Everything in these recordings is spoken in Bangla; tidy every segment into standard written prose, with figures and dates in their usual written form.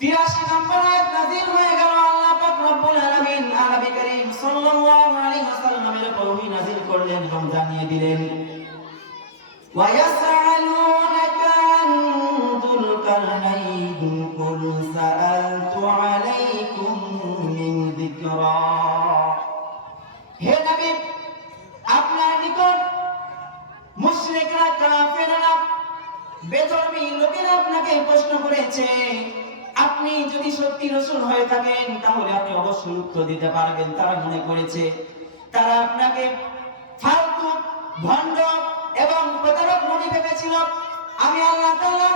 83 নম্বর আয়াত নাযিল হয়ে গেল। আল্লাহ পাক রব্বুল আলামিন নবী করিম সাল্লাল্লাহু আলাইহি ওয়াসাল্লামের উপর ওহী নাযিল করলেন এবং জানিয়ে দিলেন, ওয়া ইয়াসআলুনাকা আন যুল কারনাইন কুল সাআলতু আলাইকুম মিন যিকরা। হে নবী, আপনার নিকট মুশরিকরা, কাফেররা, বেধর্মী লোকেরা আপনাকে প্রশ্ন করেছে। আপনি যদি সত্যি রাসূল হয়ে থাকেন তাহলে আপনি অবশ্যই উত্তর দিতে পারবেন। তারা মনে করেছে, তারা আপনাকে ফালতু, ভণ্ড এবং প্রতারক মনে ভেবেছিল। আমি আল্লাহ তাআলা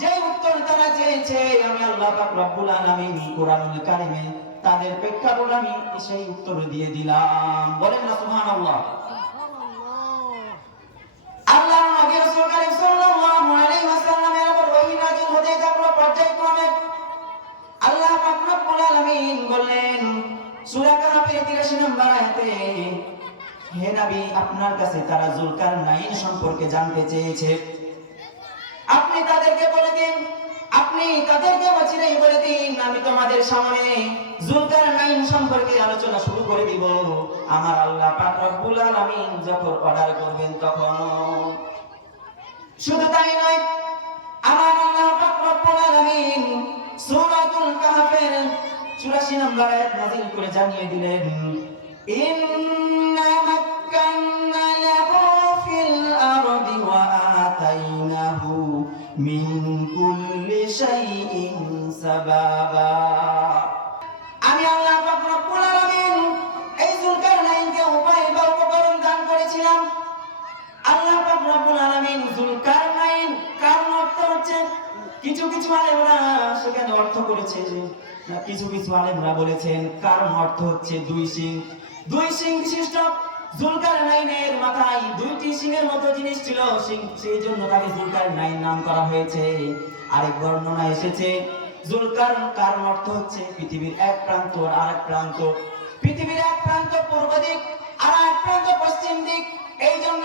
যে উত্তর তারা চেয়েছে, আমি আল্লাহ পাক রব্বুল আলামিন কোরআনুল কারীমে তাদের প্রেক্ষাপট আমি সেই উত্তর দিয়ে দিলাম। বলেন না সুবহানাল্লাহ। আল্লাহ নবী রাসূল কারীম সাল্লাল্লাহু আলাইহি ওয়াসাল্লামের উপর ওহী নাযিল হতে থাকলো পর্যায়ক্রমে। আল্লাহ পাক রব্বুল আলামিন বললেন সূরা কাহফের 83 নম্বর আয়াতে, হে নবী, আপনার কাছে তারা যুলকারনাইন সম্পর্কে জানতে চেয়েছে। আপনি তাদেরকে বলে দিন, আপনি তাদেরকে অচিরেই বলে দিন, আমি তোমাদের সামনে যুলকারনাইন সম্পর্কে আলোচনা শুরু করে দিব আমার আল্লাহ পাক রব্বুল আলামিন যখন অর্ডার করবেন তখন। শুধু তাই নয়, আমার আল্লাহ পাক রব্বুল আলামিন সূরাতুল কাহফের 84 নম্বর আয়াত নাযিল করে জানিয়ে দিলেন, ইন্না মাক্কান্না লাহু ফিল আরদি ওয়া আতাইনাহু মিন কুল্লি শাইইন সাবাবা। আমি আল্লাহ পাক রব্বুল আলামিন এই যুলকারনাইনকে উপায় বা উপকরণ দান করেছিলাম। আল্লাহ পাক রব্বুল আলামিন যুলকারনাইন কার অর্থ হচ্ছে, কিছু কিছু আলেমরা সেখানে অর্থ করেছে, কিছু কিছু আলেমরা বলেছেন কারণ অর্থ হচ্ছে দুই সিং বিশিষ্ট। যুলকারনাইনের মাথায় দুইটি সিংহের মতো জিনিস ছিল, সেই জন্য তাকে যুলকারনাইন নাম করা হয়েছে। আরেক বর্ণনা এসেছে কারণ অর্থ হচ্ছে পৃথিবীর এক প্রান্ত আর আরেক প্রান্ত, পৃথিবীর এক প্রান্ত পূর্ব দিক আর এক প্রান্ত পশ্চিম দিক। এই জন্য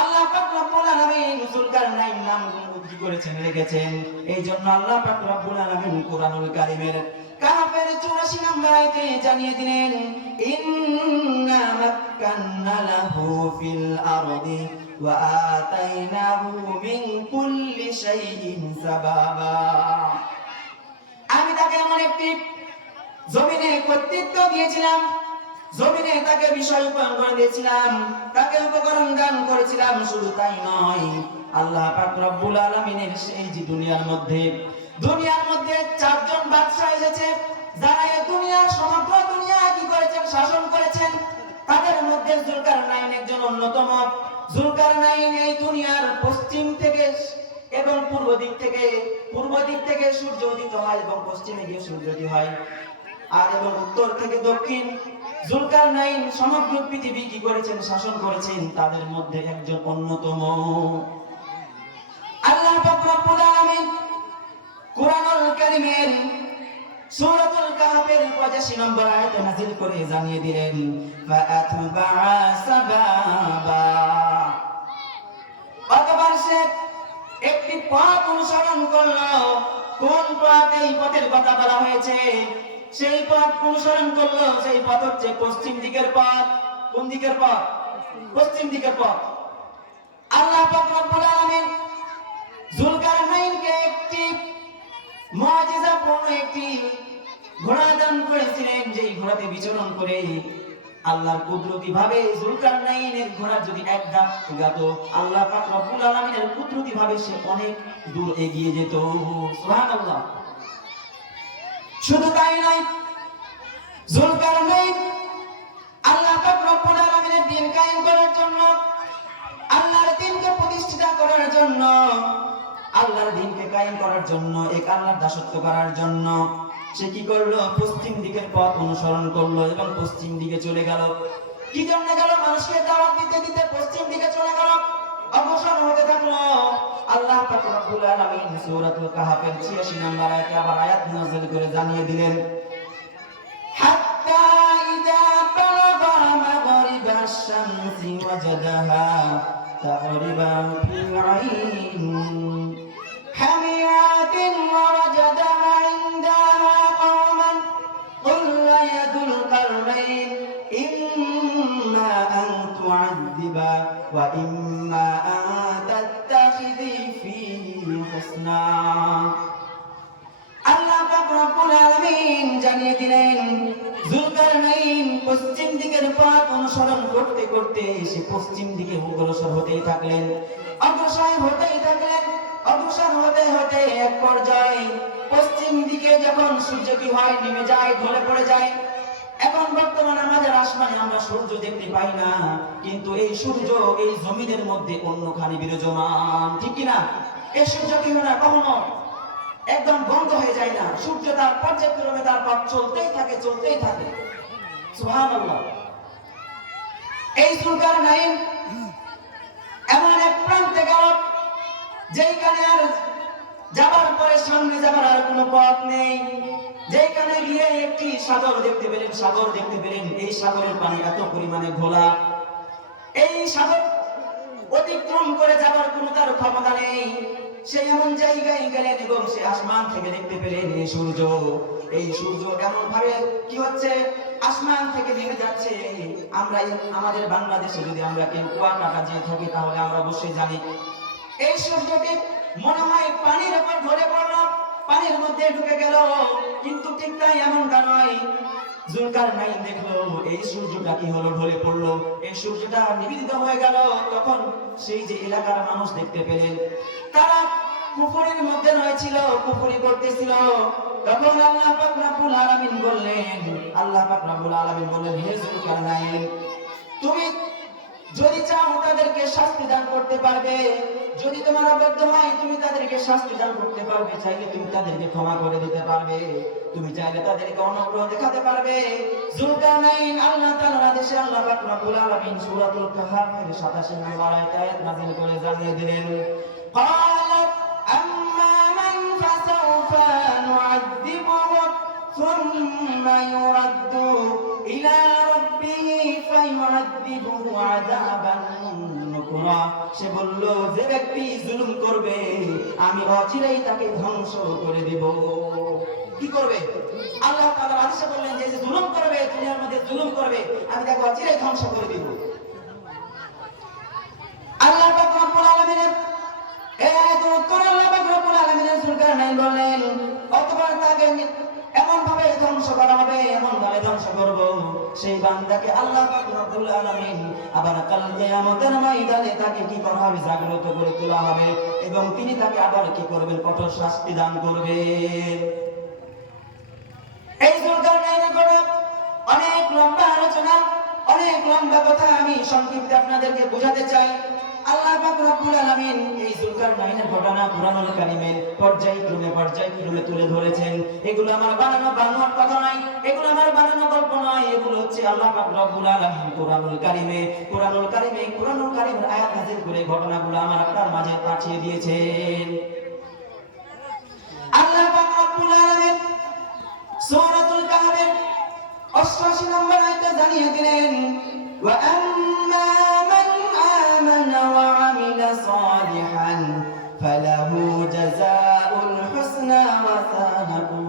আল্লাহ পাক রব্বুল আলামিন যুলকারনাইন নাম কি করেছেন, রেখেছেন। এই জন্য আল্লাহ পাক রব্বুল আলামিন কোরআনুল কারীমের কাহফের 84 নম্বর আয়াতে জানিয়ে দিলেন, ইন্না মাক্কান্না লাহু ফিল আরদি ওয়া আতাইনাহু মিন কুল্লি শাইইন সাবাবা। আমি তাকে এমন একটি জমিনে কর্তৃত্ব দিয়েছিলাম, জমিনে তাকে বিষয় উপকরণ করে দিয়েছিলাম, তাকে উপকরণ দান করেছিলাম। শুধু তাই নয়, আল্লাহ পাক রব্বুল আলামিনের সেই যে দুনিয়ার মধ্যে চারজন বাদশা এসেছে, যারা এই দুনিয়ার সমগ্র দুনিয়া কি করেছেন, শাসন করেছেন। তাদের মধ্যে যুলকারনাইন একজন অন্যতম। যুলকারনাইন এই দুনিয়ার পশ্চিম থেকে এবং পূর্ব দিক থেকে সূর্য উদিত হয় এবং পশ্চিমে গিয়ে সূর্যোদয় হয়, আর এবং উত্তর থেকে দক্ষিণ। যুলকারনাইন সমগ্র পৃথিবী কি করেছেন, শাসন করেছেন। তাদের মধ্যে একজন অন্যতম। আল্লাহ পাক রব্বুল আলামিন কোরআনুল কারীমের সূরাতুল কাহফের 85 নম্বর আয়াত নাযিল করে জানিয়ে দিলেন, ফাআতবাআ সাবাবা। অতঃপর সে একটি পথ অনুসরণ করলো। কোন পথ? এই পথের কথা বলা হয়েছে, সেই পথ অনুসরণ করলো। সেই পথ হচ্ছে পশ্চিম দিকের পথ। কোন দিকের পথ? পশ্চিম দিকের পথ। আল্লাহ পাক রব্বুল আলামিন যুলকারনাইনকে একটি মুআজিজাপূর্ণ একটি ঘোড়া দান করেছিলেন, যেই ঘোড়াতে বিচরণ করে আল্লাহর কুদরতি ভাবে যুলকারনাইনের ঘোড়া যদি এক ধাপ এগোতো, আল্লাহ পাক রব্বুল আলামিনের কুদরতি ভাবে সে অনেক দূর এগিয়ে যেত। সুবহানাল্লাহ। শুধু তাই নয়, যুলকারনাইন আল্লাহ পাক রব্বুল আলামিনের দ্বীন কায়েম করার জন্য, আল্লাহর দ্বীনকে প্রতিষ্ঠা করার জন্য, আল্লাহর দ্বীনকে কায়েম করার জন্য, এক আল্লাহর দাসত্ব করার জন্য সে কি করলো? পশ্চিম দিকের পথ অনুসরণ করলো এবং পশ্চিম দিকে চলে গেল। কি জন্য গেল? মানুষকে দাওয়াত দিতে দিতে পশ্চিম দিকে চলে গেল, অগ্রসর হতে থাকলো। আল্লাহ পাক রব্বুল আলামিন সূরাতুল কাহফের 86 নম্বর আয়াতে আবার আয়াত নাযিল করে জানিয়ে দিলেন, হাত্তা ইযা বালাগা মাগরিবাশ শামসি ওয়াজাদাহা তাগরিবা ফি আইন হামিয়াতিন ওয়া ওয়াজাদাহা হুসনা। আল্লাহ পাক রব্বুল আলামিন জানিয়ে দিলেন যুলকারনাইন পশ্চিম দিকের পথ অনুসরণ করতে করতে সে পশ্চিম দিকে অগ্রসর হতেই থাকলেন, অগ্রসর হতেই থাকলেন, অগ্রসর হতে হতে এক পর্যায়ে পশ্চিম দিকে যখন সূর্য কি হয় নেমে যায়, ঢলে পড়ে যায়। এখন বর্তমানে আমাদের আসমানে আমরা সূর্য দেখতে পাই না, কিন্তু এই সূর্য এই জমিনের মধ্যে অন্যখানে বিরাজমান, ঠিক কি না? এই সূর্য কি হয় না কখনো একদম বন্ধ হয়ে যায় না, সূর্য তার পর্যায়ক্রমে তার পথ চলতেই থাকে, চলতেই থাকে। সুবহানাল্লাহ। এই যুলকারনাইন এমন এক প্রান্তে গেল যেখানে আর যাবার পরে সামনে যাবার আর কোনো পথ নেই, যেখানে গিয়ে একটি সাগর দেখতে পেলেন, সাগর দেখতে পেলেন। এই সাগরের পানি এত পরিমাণে ঘোলা, এই সাগর অতিক্রম করে যাবার কোনো তার ক্ষমতা নেই। সে এমন জায়গায় গেলেন এবং সে আসমান থেকে দেখতে পেলেন এই সূর্য এমন ভাবে কি হচ্ছে, আসমান থেকে নেমে যাচ্ছে। আমরা আমাদের বাংলাদেশে যদি আমরা কেউ কুয়াকাটা যে থাকি তাহলে আমরা অবশ্যই জানি এই সূর্যটি মনে হয় পানির উপর ধরে পড়লো, পানির মধ্যে ঢুকে গেল, কিন্তু ঠিক তাই এমনটা নয়। যুলকারনাইন দেখলো এই সূর্যটা কি হলো, ঢলে পড়লো, এই সূর্যটা নিবেদিত হয়ে গেল। তখন সেই যে এলাকার মানুষ দেখতে পেলেন তারা কুফরির মধ্যে রয়েছিল, কুফরি করতেছিল। তখন আল্লাহ পাক রব্বুল আলামিন বললেন, আল্লাহ পাক রব্বুল আলামিন বললেন, হে যুলকারনাইন, তুমি যদি চাও তাদেরকে শাস্তি দান করতে পারবে, যদি তোমার অবৈধ হয় তুমি তাদেরকে শাস্তি দান করতে পারবে, চাইলে তুমি তাদেরকে ক্ষমা করে দিতে পারবে, তুমি চাইলে তাদেরকে অনুগ্রহ দেখাতে পারবে। যুলকারনাইন আল্লাহ তাআলার আদেশে আল্লাহ পাক রব্বুল আলামিন সূরাতুল কাহফের 87 নম্বর আয়াত নাযিল করে জানিয়ে দিলেন, قالت أما من فسوف نعذبه ثم يرد إلى ربه فيعذبه عذابا نكرا। সে বলল, যে ব্যক্তি জুলুম করবে আমি অচিরেই তাকে ধ্বংস করে দেব। কি করবে? আল্লাহ তাআলা আদেশ বললেন যে জুলুম করবে, দুনিয়ার মধ্যে জুলুম করবে, আমি তাকে অচিরেই ধ্বংস করে দেব। আল্লাহ পাক রব্বুল আলামিনের বললেন, অতঃপর তাকে এমন ভাবে ধ্বংস করা হবে, এমন ভাবে ধ্বংস করব সেই বান্দাকে আল্লাহ পাক রব্বুল আলামিন আবার কাল কিয়ামতের ময়দানে তাকে কি করা হবে, জাগ্রত করে তোলা হবে এবং তিনি তাকে আবার কি করবেন, কঠোর শাস্তি দান করবেন। এই যুলকারনাইনের কথা অনেক লম্বা আলোচনা, অনেক লম্বা কথা, আমি সংক্ষিপ্তে আপনাদেরকে বোঝাতে চাই। আল্লাহ পাক রব্বুল আলামিন এই যুলকারনাইনের ঘটনা কুরআনুল কারীমে পর্যায়ক্রমে তুলে ধরেছেন। এগুলো আমার বানানো বানোয়ার কথা নয়, এগুলো আমার বানানো গল্প নয়, এগুলো হচ্ছে আল্লাহ পাক রব্বুল আলামিন কুরআনুল কারীমের আয়াত নাযিল করে ঘটনাগুলো আমার আপনার মাঝে পাঠিয়ে দিয়েছেন। আল্লাহ পাক রব্বুল আলামিন সূরাতুল কাহফের 88 নম্বর আয়াতে জানিয়ে দিলেন, ওয়া আম্মা মান আমানা ওয়া আমিলা সালিহান ফালাহু জাযাউল হুসনা ওয়া সানাকু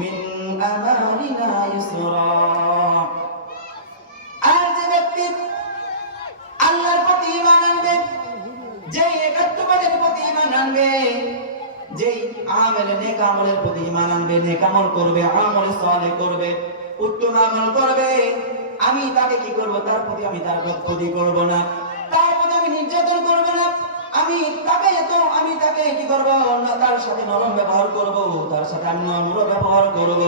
মিন আমালিনা ইসরা। আর যে ব্যক্তি আল্লাহর প্রতি ঈমান আনবে, যে একাত্মবাদের প্রতি ঈমান আনবে, যেই নেক আমলের প্রতি ঈমান আনবে, নেক আমল করবে, আমল সালেহ করবে, উত্তম আমল করবে, আমি তাকে কি করব, তার প্রতি আমি তার ক্ষতি করব না, তার প্রতি আমি নির্যাতন করব না, আমি তাকে কি করব না, তার সাথে নরম ব্যবহার করব, তার সাথে আমি নম্র ব্যবহার করব।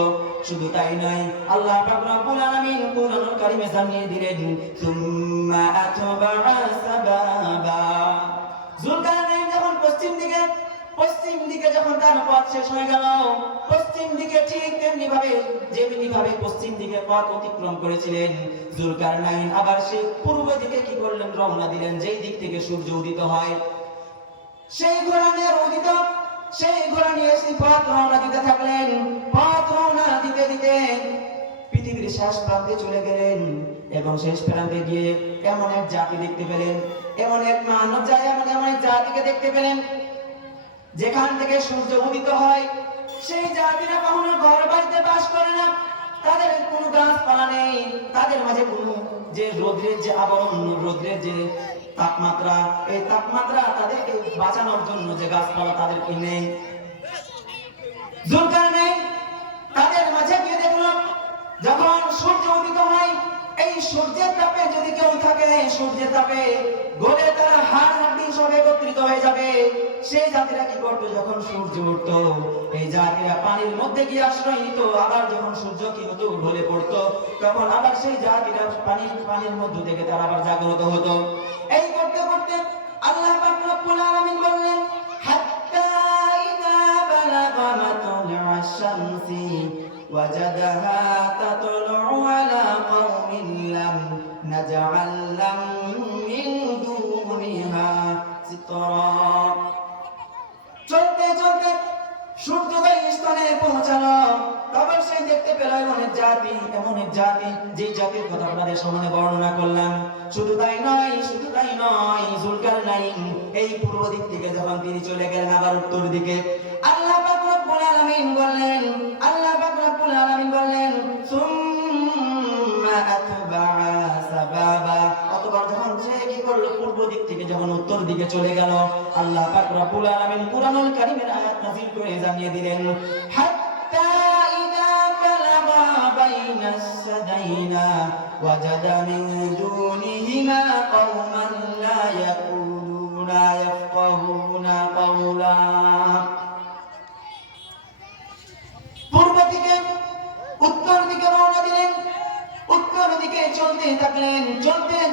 শুধু তাই নয়, আল্লাহ পাক রব্বুল আলামিন কুরআনুল কারীমে জানিয়ে দিলেন, সুম্মা আতবাআ সাবাবা। যুলকারনাইন যখন পশ্চিম দিকে যখন তার পথ শেষ হয়ে গেল, পশ্চিম দিকে ঠিক যেমনি ভাবে পশ্চিম দিকে পথ অতিক্রম করেছিলেন যুলকারনাইন, আবার সে পূর্ব দিকে কি করলেন, রওনা দিলেন, যেই দিক থেকে সূর্য উদিত হয়। সেই ঘোড়া নিয়ে এসে পথ রওনা দিতে থাকলেন। পথ রওনা দিতে দিতে পৃথিবীর শেষ প্রান্তে চলে গেলেন এবং শেষ প্রান্তে গিয়ে এমন এক জাতি দেখতে পেলেন, এমন এক মানব এমন এক জাতিকে দেখতে পেলেন যেখান থেকে সূর্য উদিত হয়। সেই জাতিরা কখনো ঘর বাড়িতে বাস করে না, তাদের কোনো গাছপালা নেই, তাদের মাঝে কোনো যে রোদ্রের যে আবরণ, রোদ্রের যে তাপমাত্রা, এই তাপমাত্রা তাদেরকে বাঁচানোর জন্য যে গাছপালা তাদেরকে নেই। যুলকারনাইন তাদের মাঝে গিয়ে দেখলো যখন সূর্য উদিত হয়, এই সূর্যের তাপে যদি কেউ থাকে, সূর্যের তাপে গলে তারা হাড় হাড্ডি সব একত্রিত হয়ে যাবে। সেই জাতিরা কি করতো, যখন সূর্য উঠতো এই জাতিরা পানির মধ্যে গিয়ে আশ্রয় নিত। আবার যখন সূর্য কি হতো, ঢলে পড়তো, তখন আবার সেই জাতিরা পানির মধ্য থেকে তারা আবার জাগ্রত হতো। এই করতে করতে আল্লাহ পাক রব্বুল আলামিন বললেন, হাত্তা ইযা বালাগা মাতলা'আশ শামসি ওয়াজাদাহা তাতলু'ু আলা কওমিন লাম নাজআল লাহুম মিন দুনিহা সিতরা। চলতে চলতে সূর্যোদয় স্থানে পৌঁছালো, তখন সে দেখতে পেল এমন এক জাতি যে জাতির কথা আপনাদের সামনে বর্ণনা করলাম। শুধু তাই নয়, যুলকারনাইন এই পূর্ব দিক থেকে যখন তিনি চলে গেলেন আবার উত্তর দিকে, আল্লাহ পাক রব্বুল আলামিন বললেন সুম্মা আতবা'a সাবাবা। অতঃপর যখন সে কি করলো, পূর্ব দিক থেকে যখন উত্তর দিকে চলে গেল, আল্লাহ পাক রব্বুল আলামিন কুরআনুল কারীমের আয়াত নাযিল করে জানিয়ে দিলেন, হাত্তা ইযা বালাগা বাইনাস সাদাইনা ওয়াজাদা মিন দুনিহিমা কওমান লা ইয়াকুলুনা ইয়াফকাহুনা কাওলা। পূর্ব থেকে উত্তর দিকে রওনা দিলেন, উত্তর দিকে চলতে থাকলেন, চলতে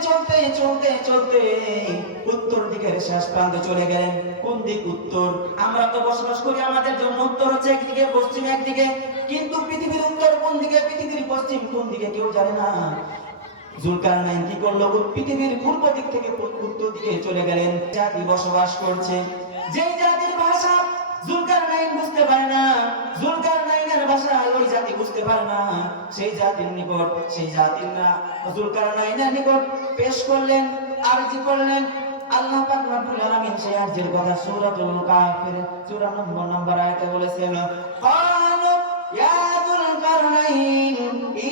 উত্তর দিকের শেষ প্রান্তে চলে গেলেন। কোন দিক? উত্তর। আমরা তো বসবাস করি, আমাদের জন্য উত্তর হচ্ছে একদিকে, পশ্চিম একদিকে, কিন্তু পৃথিবীর উত্তর কোন দিকে, পৃথিবীর পশ্চিম কোন দিকে কেউ জানে না। যুলকারনাইন কি করলো, পৃথিবীর পূর্ব দিক থেকে উত্তর দিকে চলে গেলেন। জাতি বসবাস করছে, যে জাতির ভাষা যুলকারনাইন বুঝতে পারে না, যুলকারনাইনের ভাষা ওই জাতি বুঝতে পারে না, সেই জাতির নিকট যুলকারনাইনের নিকট পেশ করলেন, আরজি করলেন। আল্লাহ পাক রব্বুল আলামিন সেই আরজির কথা সূরাতুল কাফির 94 নম্বর আয়াতে বলেছেন, ক্বালু ইয়া যুলকারনাইন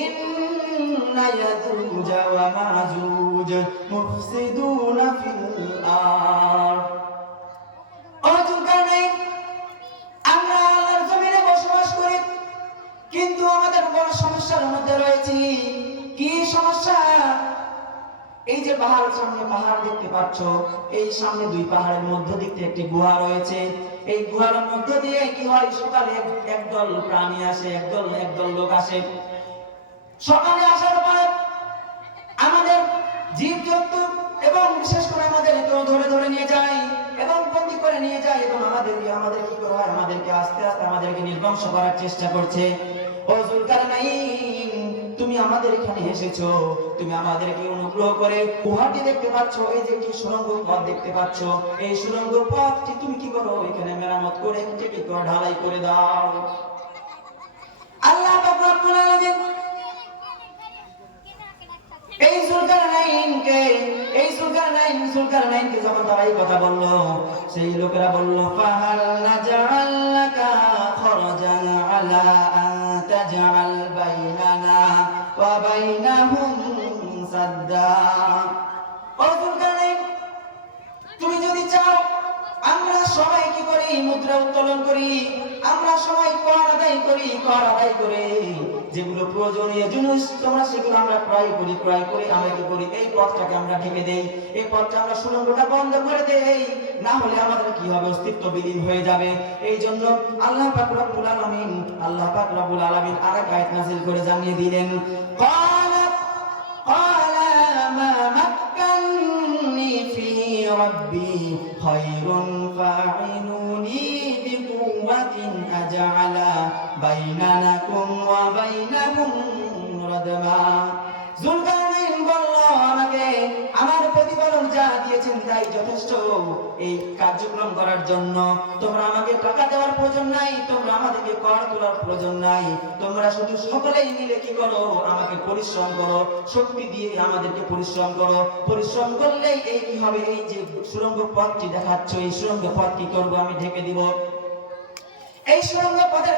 ইন্না ইয়াজুজ ওয়া মাজুজ মুফসিদুনা ফিল আরদ। ও যুলকারনাইন, আমরা আল্লাহর জমিনে বসবাস করি, কিন্তু আমাদের বড় সমস্যার মধ্যে রয়েছি। কি সমস্যা? এই যে সামনে পাহাড় দেখতে পাচ্ছ, এই সামনে দুই পাহাড়ের মধ্য দিক থেকে একটি গুহা রয়েছে। এই গুহার মধ্য দিয়ে কি হয়, সকালে একদল প্রাণী আসে, একদল লোক আসে। সকালে আসার পরে আমাদের জীবজন্তু এবং বিশেষ করে আমাদের ধরে নিয়ে যায় এবং বন্দী করে নিয়ে যায়, এবং আমাদের কি করা হয়, আমাদেরকে আস্তে আস্তে আমাদেরকে নির্বংশ করার চেষ্টা করছে। ও যুলকারনাইন, তুমি আমাদের এখানে এসেছো, তুমি আমাদেরকে অনুগ্রহ করে গুহাটি দেখতে পাচ্ছ, এই যে কি সুড়ঙ্গ পথ দেখতে পাচ্ছ, এই সুড়ঙ্গ পথটি তুমি কি করো, এখানে মেরামত করে ঢালাই করে দাও। আল্লাহ পাক রব্বুল আলামিন এই যুলকারনাইনকে যখন তারা এই কথা বলল, সেই লোকেরা বলল, ফাহাল নাজআল লাকা খরজান আলা আন তাজআল বাইনানা ওয়া বাইনাহুম সাদ্দা। ও যুলকারনাইন, তুমি যদি চাও আমরা সবাই কি করি, মুদ্রা উত্তোলন করি, আমরা সবাই কর আদায় করে যেগুলো প্রয়োজনীয় জিনিস তোমরা সেগুলো আমরা ক্রয় করে আমরা কি করি, এই পথটাকে আমরা ঢেকে দেই, এই পথটা আমরা সুড়ঙ্গটা বন্ধ করে দেই, না হলে আমাদের কি হবে, অস্তিত্ব বিলীন হয়ে যাবে। এই জন্য আল্লাহ পাক রব্বুল আলামিন আরেক আয়াত নাযিল করে জানিয়ে দিলেন, ক্বালা মা মাক্কান্নি ফি রাব্বি খায়রুন ফা'iনুনি বিকুওয়াতিন আজআলা বাইনাকুম ওয়া বাইনাহুম রাদমা। যুলকারনাইন বলল, আমাকে আমার প্রতিপালক যা দিয়েছেন তাই যথেষ্ট এই কার্যক্রম করার জন্য। তোমরা আমাকে টাকা দেওয়ার প্রয়োজন নাই, তোমরা আমাদেরকে কর তোলার প্রয়োজন নাই, তোমরা শুধু সকলেই মিলে কি করো, আমাকে পরিশ্রম করো, শক্তি দিয়ে আমাদেরকে পরিশ্রম করো। পরিশ্রম করলেই এই কি হবে, এই যে সুড়ঙ্গ পথটি দেখাচ্ছ, এই সুড়ঙ্গ পথ কি করবো, আমি ঢেকে দিব। এই সুড়ঙ্গ পথের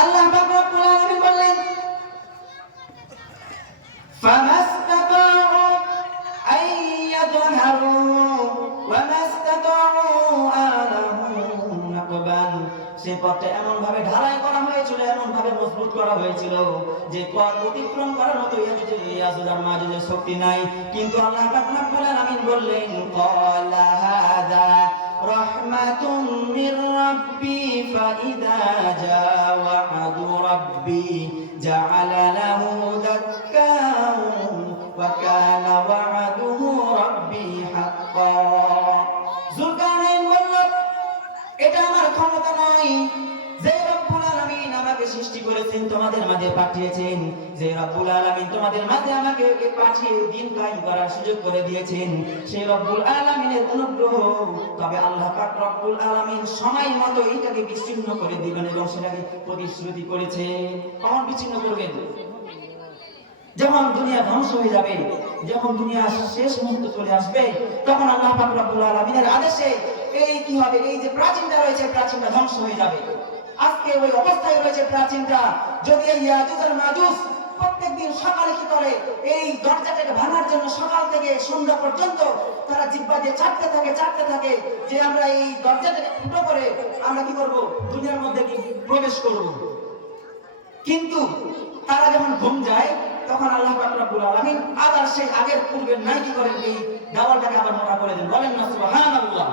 আল্লাহ পাক রব্বুল আলামিন বললেন, ফামাসতাতা'উ আন ইয়াযহারু সেই পথটা এমন ভাবে ঢালাই করা হয়েছিল, এমন ভাবে মজবুত করা হয়েছিল যে পথ অতিক্রম করার মতো ইয়াজুজ আর মাজুজের শক্তি নাই। কিন্তু আল্লাহ পাক রব্বুল আলামিন বললেন, ক্বালা হাদা রাহমাতুম মির রাব্বি ফাইদা জা ওয়া'দু রাব্বি জা'আলা লাহু দাক্কা ওয়া কানা ওয়া'দুহু রাব্বি হাক্কা। যুলকারনাইন বলল, এটা আমার ক্ষমতা নয়, যে রব্বুল আলামিন আমাকে সৃষ্টি করেছেন, তোমাদের মাঝে পাঠিয়েছেন, যে রব্বুল আলামিন তোমাদের মাঝে আমাকে পাঠিয়ে দিন কায়েম করার সুযোগ করে দিয়েছেন, সেই রব্বুল আলামিনের অনুগ্রহ। তবে আল্লাহ পাক রব্বুল আলামিন সময় মতো এইটাকে বিচ্ছিন্ন করে দিবেন এবং সেটাকে প্রতিশ্রুতি করেছে। কখন বিচ্ছিন্ন করবেন? যখন দুনিয়া ধ্বংস হয়ে যাবে, যখন দুনিয়া শেষ মুহূর্ত চলে আসবে, তখন আল্লাহ পাক রব্বুল আলামিনের আদেশে এই কি হবে, এই যে প্রাচীনটা রয়েছে, প্রাচীনটা ধ্বংস হয়ে যাবে। আজকে ওই অবস্থায় রয়েছে প্রাচীনটা। যদি এই ইয়াজুজ আর মাজুজ প্রত্যেকদিন সকালে কি করে, এই দরজাটাকে ভাঙার জন্য সকাল থেকে সন্ধ্যা পর্যন্ত তারা জিহ্বা দিয়ে চাটতে থাকে যে আমরা এই দরজাটাকে ফুটো করে আমরা কি করব, দুনিয়ার মধ্যে কি প্রবেশ করব। কিন্তু তারা যখন ঘুম যায়, তখন আল্লাহ পাক রব্বুল আলামিন আবার সেই আগের পূর্বের নাই কি করেন, এই দেওয়ালটাকে আবার মোটা করে দেন। বলেন না সুবহানাল্লাহ।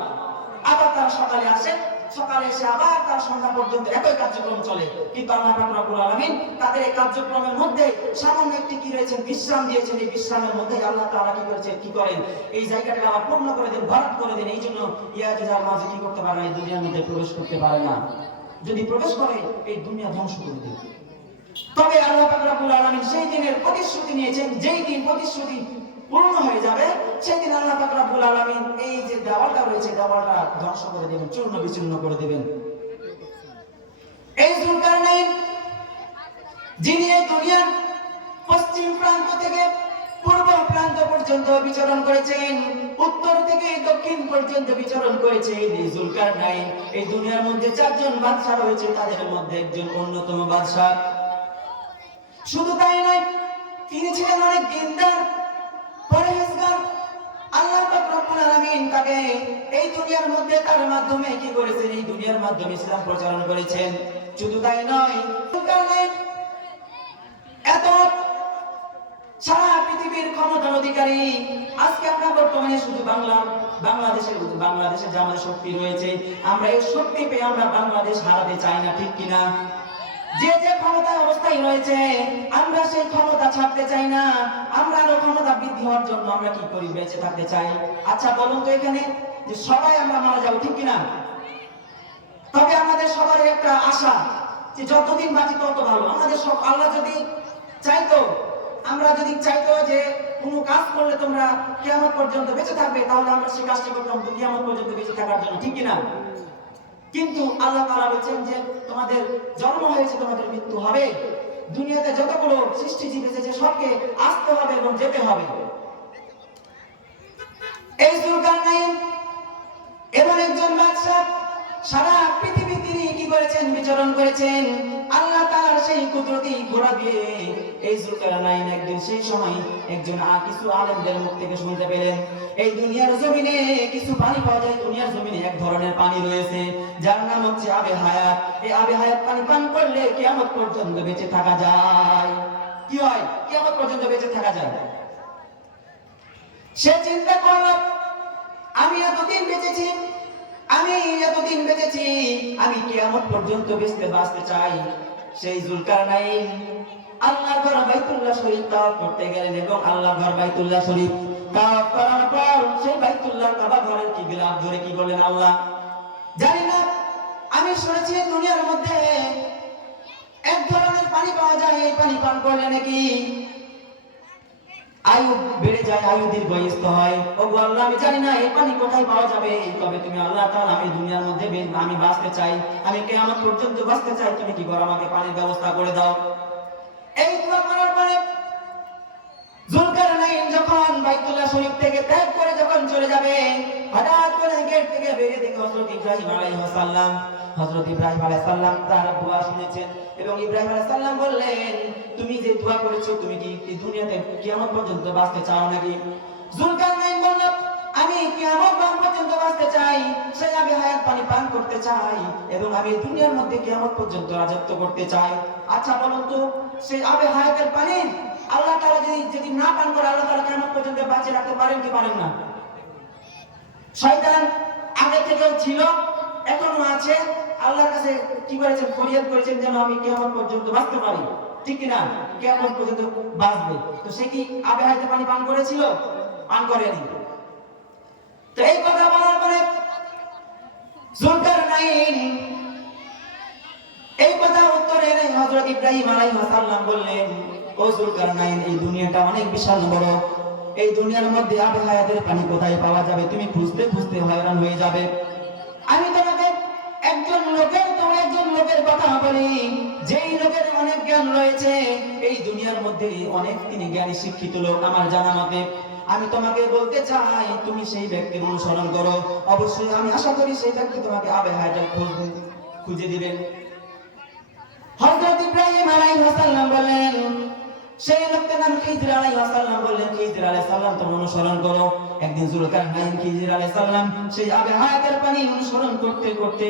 আবার তারা সকালে আসে, সকালে এসে আবার তার সন্ধ্যা পর্যন্ত একই কার্যক্রম চলে। কিন্তু আল্লাহ পাক রব্বুল আলামিন তাদের এই কার্যক্রমের মধ্যে সামান্য একটি কি রয়েছে, বিশ্রাম দিয়েছেন। এই বিশ্রামের মধ্যে আল্লাহ তাআলা কি করেছেন, কি করেন, এই জায়গাটাকে আবার পূর্ণ করে দেন, ভরাট করে দেন। এই জন্য ইয়াজুজ আর মাজুজ কি করতে পারে না, এই দুনিয়ার মধ্যে প্রবেশ করতে পারে না। যদি প্রবেশ করে, এই দুনিয়া ধ্বংস করে দেবে। তবে আল্লাহ পাক রব্বুল আলামিন সেই দিনের প্রতিশ্রুতি নিয়েছেন, যেই দিন প্রতিশ্রুতি পূর্ণ হয়ে যাবে, সেই দিন আল্লাহ পাক রব্বুল আলামিন এই যে দেওয়ালটা রয়েছে, দেওয়ালটা ধ্বংস করে দেবেন, চূর্ণ বিচূর্ণ করে দেবেন। এই যুলকারনাইন, যিনি এই দুনিয়ার পশ্চিম প্রান্ত থেকে পূর্ব প্রান্ত পর্যন্ত বিচরণ করেছেন, উত্তর থেকে দক্ষিণ পর্যন্ত বিচরণ করেছেন, এই যুলকারনাইন এই দুনিয়ার মধ্যে চারজন বাদশা রয়েছে, তাদের মধ্যে একজন অন্যতম বাদশা। শুধু তাই নয়, তিনি ছিলেন অনেক দিনদার, পরহেজগার। আল্লাহ পাক রব্বুল আলামিন তাকে এই দুনিয়ার মধ্যে তার মাধ্যমে কি করেছেন, এই দুনিয়ার মাধ্যমে ইসলাম প্রচারণ করেছেন। শুধু তাই নয়, এত সারা পৃথিবীর ক্ষমতার অধিকারী। আজকে আমরা বর্তমানে শুধু বাংলাদেশের যে আমাদের শক্তি রয়েছে, আমরা এই শক্তি পেয়ে আমরা বাংলাদেশ হারাতে চাই না, ঠিক কিনা? যে যে ক্ষমতায় অবস্থায় রয়েছে, আমরা সেই ক্ষমতা ছাড়তে চাই না। আমরা আরো ক্ষমতা বৃদ্ধি হওয়ার জন্য আমরা কি করি, বেঁচে থাকতে চাই। আচ্ছা বলুন তো এখানে, যে সবাই আমরা মারা যাবো, ঠিক কিনা? তবে আমাদের সবার একটা আশা যে যতদিন বাঁচি তত ভালো। আমাদের সব আল্লাহ যদি চাইতো, আমরা যদি চাইতো যে কোনো কাজ করলে তোমরা কিয়ামত পর্যন্ত বেঁচে থাকবে, তাহলে আমরা সেই কাজটি করতাম কিয়ামত পর্যন্ত বেঁচে থাকার জন্য, ঠিক কিনা? কিন্তু আল্লাহ তাআলা বলেন যে তোমাদের জন্ম হয়েছে, তোমাদের মৃত্যু হবে। দুনিয়াতে যতগুলো সৃষ্টিজীব এসেছে সবকে আসতে হবে এবং যেতে হবে। এই যুলকারনাইন এমন একজন বাদশা, সারা পৃথিবী তিনি কি করেছেন, বিচরণ করেছেন। আল্লাহ তাআলার সেই কুদরতি ঘোড়া দিয়ে এই যুলকারনাইন একদিন সেই সময় একজন কিছু আলেমদের মুখ থেকে শুনতে পেলেন, এই দুনিয়ার জমিনে কিছু পানি পাওয়া যায়। দুনিয়ার জমিনে এক ধরনের পানি রয়েছে, যার নাম হচ্ছে আবে হায়াত। এই আবে হায়াত পানি পান করলে কিয়ামত পর্যন্ত বেঁচে থাকা যায়। কি হয়? কিয়ামত পর্যন্ত বেঁচে থাকা যায়। সে চিন্তা করল, আমি এতদিন বেঁচেছি, আমি কিয়ামত পর্যন্ত বাঁচতে চাই। সেই যুলকারনাইন আল্লাহর ঘর বাইতুল্লাহ শরীফ তাওয়াফ করতে গেলেন এবং আল্লাহর ঘর বাইতুল্লাহ শরীফ তাওয়াফ করার পর সেই বাইতুল্লাহ কাবা ঘরের কিবলা ধরে কি বললেন, আল্লাহ জানি না, আমি শুনেছি দুনিয়ার মধ্যে এক ধরনের পানি পাওয়া যায়, এই পানি পান করলে নাকি আয়ু বেড়ে যায়, আয়ু দীর্ঘায়িত হয়। ওগো আল্লাহ, আমি জানি না এই পানি কোথায় পাওয়া যাবে, তবে তুমি আল্লাহ তাআলা, আমি দুনিয়ার মধ্যে আমি বাঁচতে চাই, আমি কিয়ামত পর্যন্ত বাঁচতে চাই, তুমি কি করো, আমাকে পানির ব্যবস্থা করে দাও। এই দোয়া করার পরে যুলকারনাইন যখন বাইতুল্লাহ শরীফ থেকে ত্যাগ করে যখন চলে যাবে, হঠাৎ করে গেট থেকে বেরিয়ে দেখে হযরত ইব্রাহিম আলাইহিস সালাম তার দোয়া শুনেছেন এবং ইব্রাহিম আলাইহিস সালাম বললেন, তুমি যে দোয়া করেছো, তুমি কি এই দুনিয়াতে কিয়ামত পর্যন্ত বাঁচতে চাও নাকি? যুলকারনাইন বলল, আমি কিয়ামত পর্যন্ত বাঁচতে চাই, সেই আবে হায়াত পানি পান করতে চাই, এবং আমি দুনিয়ার মধ্যে কিয়ামত পর্যন্ত রাজত্ব করতে চাই। আচ্ছা বলুন তো, সেই আবে হায়াতের পানি আল্লাহ তাআলা যদি না পান করে, আল্লাহ তাআলা কিয়ামত পর্যন্ত বাঁচিয়ে রাখতে পারেন কি পারেন না? শয়তান আগে থেকেও ছিল, এখনো আছে। আল্লাহর কাছে কি করেছেন? ফরিয়াদ করেছেন যেন আমি কিয়ামত পর্যন্ত বাঁচতে পারি, ঠিক কি না? কিয়ামত পর্যন্ত বাঁচবে। তো সে কি আবে হায়াতের পানি পান করেছিল? পান করেনি। তো এই কথা বলার পরে যুলকারনাইন এই কথা উত্তরে হযরত ইব্রাহিম আলাইহিস সালাম বললেন, ও যুলকারনাইন, এই দুনিয়াটা অনেক বিশাল বড়, এই দুনিয়ার মধ্যে আবে হায়াতের পানি কোথায় পাওয়া যাবে? তুমি খুঁজতে খুঁজতে হয়রান হয়ে যাবে। আমি তোমাকে একজন লোকের কথা বলি, যেই লোকের অনেক জ্ঞান রয়েছে, এই দুনিয়ার মধ্যে অনেক তিনি জ্ঞানী শিক্ষিত লোক আমার জানা মতে। আমি তোমাকে বলতে চাই, তুমি সেই ব্যক্তির অনুসরণ করো। অবশ্যই আমি আশা করি সেই ব্যক্তি তোমাকে আবে হায়াতের খুঁজে দিবেন। হযরত ইব্রাহিম আলাইহিস সালাম বললেন, সেই লোকটার নাম খিজির আলাইহিস সালাম বললেন, খিজির আলাইহিস সালাম তুমি অনুসরণ করো। একদিন যুলকারনাইন খিজির আলাইহিস সালাম সেই আবে হায়াতের পানি অনুসরণ করতে করতে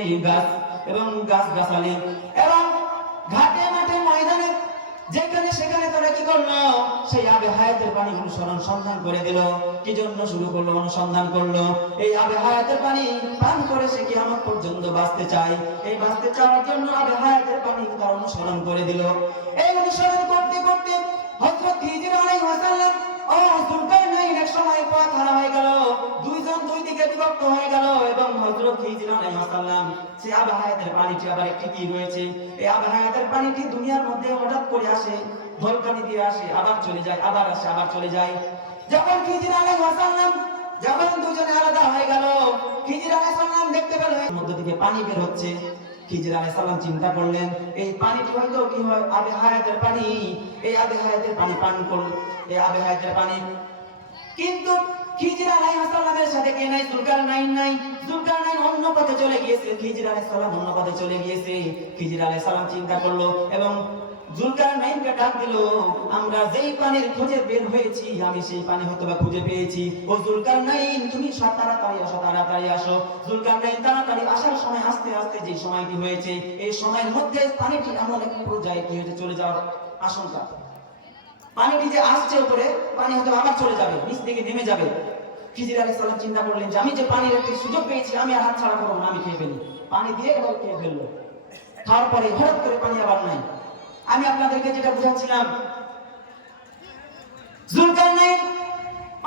গাছ-গাছালি এবং ঘাটে মাঠে ময়দানে যেখানে সেখানে তারা কি করলো? সেই আবে হায়াতের পানি সন্ধান করে দিল। কি জন্য শুরু করলো? অনুসন্ধান করলো। এই আবে হায়াতের পানি পান করে সে কিয়ামত পর্যন্ত বাঁচতে চায়। এই বাঁচতে চাওয়ার জন্য আবে হায়াতের পানি তার অনুসরণ করে দিল। এই অনুসরণ করতে করতে হযরত খিজির আলাইহিস সালাম ও যুলকারনাইন এক সময় পথ হারা হয়ে গেল। দুইজন দুই দিকে বিভক্ত হয়ে গেল, এবং হযরত খিজির আলাইহিস সালাম সেই আবে হায়াতের পানিটি আবার একটি কি রয়েছে, এই আবে হায়াতের পানিটি দুনিয়ার মধ্যে হঠাৎ করে আসে, ভলকানি দিয়ে আসে, আবার চলে যায়, আবার আসে, আবার চলে যায়। যখন খিজির আলাইহিস সালাম যখন দুজনে আলাদা হয়ে গেল, খিজির আলাইহিস সালাম দেখতে পেল এর মধ্য থেকে পানি বের হচ্ছে। খিজির আলাইহিস সালাম চিন্তা করলেন, এই পানিটি হয়তো কি হয়? আবে হায়াতের পানি। এই আবে হায়াতের পানি পান করল, এই আবে হায়াতের পানি। কিন্তু খিজির আলাইহিস সালামের সাথে কে নাই? যুলকারনাইন নাই। যুলকারনাইন অন্য পথে চলে গিয়েছে, খিজির আলাইহিস সালাম অন্য পথে চলে গিয়েছে। খিজির আলাইহিস সালাম চিন্তা করলো এবং যুলকারনাইনকে ডাক দিল, আমরা যেই পানির খোঁজে বের হয়েছি, আমি সেই পানি হয়তোবা খুঁজে পেয়েছি। ও যুলকারনাইন, তুমি তাড়াতাড়ি আসো, তাড়াতাড়ি আসো। যুলকারনাইন তাড়াতাড়ি আসার সময় আস্তে আস্তে যে সময়টি হয়েছে, এই সময়ের মধ্যে পানিটি এমন এক পর্যায়ে কি হয়েছে? চলে যাওয়ার আশঙ্কা। পানিটি যে আসছে উপরে, পানি হয়তো আবার চলে যাবে, নিচ থেকে নেমে যাবে। খিজির আলাইহিস সালাম চিন্তা করলেন যে আমি যে পানির একটি সুযোগ পেয়েছি, আমি আর হাত ছাড়া করবো না, আমি খেয়ে ফেলি। পানি দিয়ে এবার খেয়ে ফেললো। খাওয়ার পরে হঠাৎ করে পানি আবার নাই। আমি আপনাদেরকে যেটা বুঝাচ্ছিলাম, যুলকারনাইন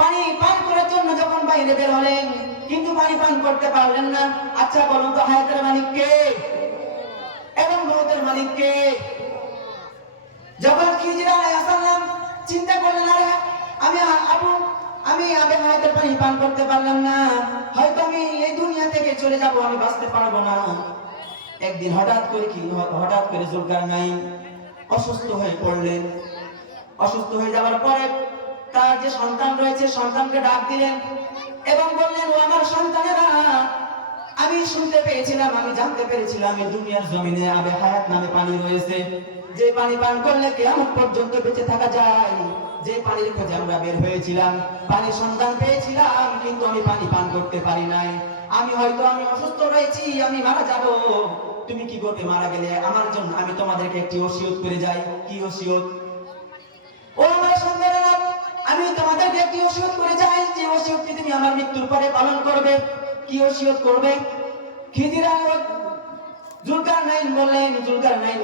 পানি পান করার জন্য যখন বাইরে বের হলেন, কিন্তু পানি পান করতে পারলেন না। আচ্ছা বলুন তো, হায়াতের মালিক কে এবং মওতের মালিক কে? যখন খিজির আলাইহিস সালাম চিন্তা করলেন, আরে আমি আবে হায়াতের পানি পান করতে পারলাম না, হয়তো আমি এই দুনিয়া থেকে চলে যাব, আমি বাঁচতে পারবো না। একদিন হঠাৎ করে যুলকারনাইন অসুস্থ হয়ে পড়লেন। অসুস্থ হয়ে যাওয়ার পরে তার যে সন্তান রয়েছে, সন্তানকে ডাক দিলেন এবং বললেন, ও আমার সন্তানেরা, আমি শুনতে পেয়েছিলাম, আমি জানতে পেরেছিলাম এই দুনিয়ার জমিনে আবে হায়াত নামে পানি রয়েছে, যে পানি পান করলে কিয়ামত পর্যন্ত বেঁচে থাকা যায়। যে পানির খোঁজে আমরা বের হয়েছিলাম, পানির সন্ধান পেয়েছিলাম, কিন্তু আমি পানি পান করতে পারি নাই। আমি অসুস্থ রয়েছি, আমি মারা যাব। তুমি কি করবে? মারা গেলে আমার জন্য আমি তোমাদেরকে একটি ওসিয়ত করে যাই। কি ওসিয়ত? ও আমার সন্তানেরা, আমি তোমাদেরকে একটি ওসিয়ত করে যাই, যে ওসিয়তটি তুমি আমার মৃত্যুর পরে পালন করবে। কি ওসিয়ত করবে? যুলকারনাইন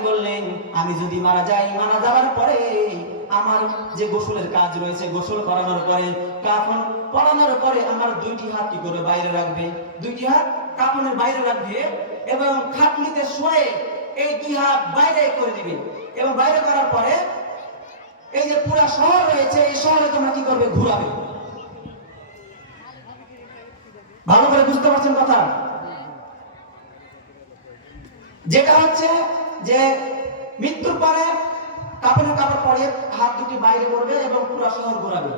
বললেন, আমি যদি মারা যাই, মারা যাওয়ার পরে আমার যে গোসলের কাজ রয়েছে, গোসল করানোর পরে, কাফন পরানোর পরে আমার দুইটি হাত কি করে বাইরে রাখবে, দুইটি হাত কাফনের বাইরে রাখবে এবং খাটনিতে শুয়ে এই দুই হাত বাইরে করে দিবে। এবং বাইরে করার পরে এই যে পুরা শহর রয়েছে, এই শহরে তোমরা কি করবে? ঘুরাবে। ভালো করে বুঝতে পারছেন কথা? যেটা হচ্ছে যে মৃত্যুর পরে কাপড়ের কাপড় পরে হাত দুটি বাইরে করবে এবং পুরো শহর ঘোরাবে।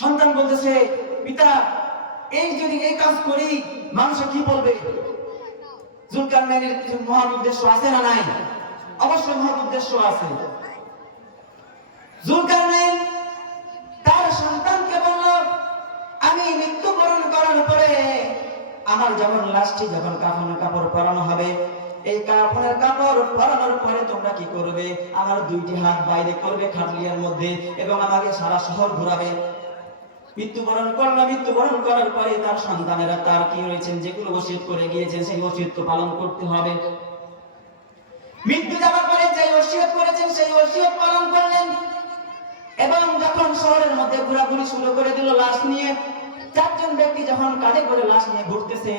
সন্তান বলতেছে, পিতা, যদি এই কাজ করি মানুষ কি বলবে? যুলকারনাইনের কিছু মহান উদ্দেশ্য আছে না নাই? অবশ্যই মহান উদ্দেশ্য আছে। যুলকারনাইন তার সন্তানকে বলল, আমি মৃত্যুবরণ করার পরে আমার যখন লাশটি যখন কাফনের কাপড় পরানো হবে, এই কাফনের কাপড় পরানোর পরে তোমরা কি করবে? আমার দুইটি হাত বাইরে করবে খাটলিয়ার মধ্যে এবং আমাকে সারা শহর ঘোরাবে। মৃত্যুবরণ করলো, মৃত্যুবরণ করার পরে তার সন্তানেরা তার কি হয়েছেন, যেগুলো ওসিয়ত করে গিয়েছেন সেই ওসিয়ত তো পালন করতে হবে। মৃত্যু যাওয়ার পরে যে ওসিয়ত করেছেন সেই ওসিয়ত পালন করলেন এবং যখন শহরের মধ্যে ঘোরাঘুরি শুরু করে দিল লাশ নিয়ে, চারজন ব্যক্তি যখন কাঁধে করে লাশ নিয়ে ঘুরতেছে,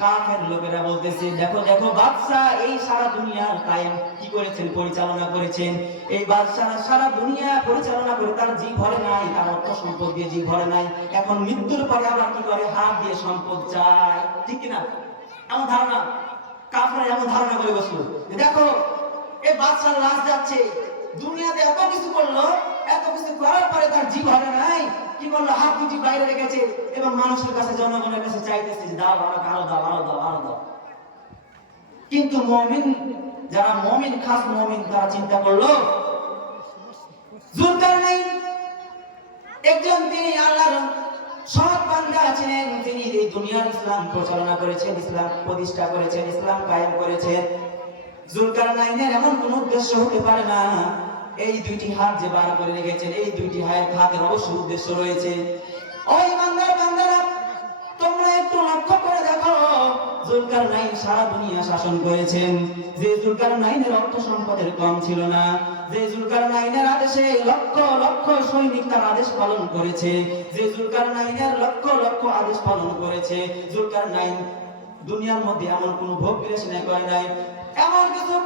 কাফের লোকেরা বলতেছে, দেখো দেখো বাদশাহ এই সারা দুনিয়ার কায়েম কি করেছেন, পরিচালনা করেছেন। এই বাদশাহ সারা দুনিয়া পরিচালনা করে তার জি ভরে নাই, তার অর্থ সম্পদ দিয়ে জি ভরে নাই, এখন মৃত্যুর পরে আবার কি করে, হাত দিয়ে সম্পদ চায়। ঠিক কিনা? এমন ধারণা কাফেররা এমন ধারণা করে বসলো, দেখো এই বাদশার লাশ যাচ্ছে, দুনিয়াতে এত কিছু করলো, এত কিছু করার পরে তার জি ভরে নাই, কি করলো, হাত দুটি বাইরে রেখেছে এবং মানুষের কাছে জনগণের কাছে চাইতেছে যে দাও আমাকে আরো দাও, আরো দাও, আরো দাও। কিন্তু মুমিন, যারা মুমিন, খাস মুমিন, তারা চিন্তা করলো যুলকারনাইন একজন, তিনি আল্লাহর সৎ বান্দা ছিলেন, তিনি এই দুনিয়ার ইসলাম পরিচালনা করেছেন, ইসলাম প্রতিষ্ঠা করেছেন, ইসলাম কায়েম করেছেন। যুলকারনাইনের এমন কোন উদ্দেশ্য হতে পারে না এই দুইটি হাত যে বার করে রেখেছেন, এই দুইটি হাতের অবশ্যই উদ্দেশ্য রয়েছে। ওই বান্দারা তোমরা একটু লক্ষ্য করে দেখো, যুলকারনাইন সারা দুনিয়া শাসন করেছেন। যে যুলকারনাইনের অর্থ সম্পদের কম ছিল না, যে যুলকারনাইনের আদেশে লক্ষ লক্ষ সৈনিক তার আদেশ পালন করেছে, যে যুলকারনাইনের লক্ষ লক্ষ আদেশ পালন করেছে, যুলকারনাইন দুনিয়ার মধ্যে এমন কোন ভোগ বিলাসিতা করে নাই। এমন কিছু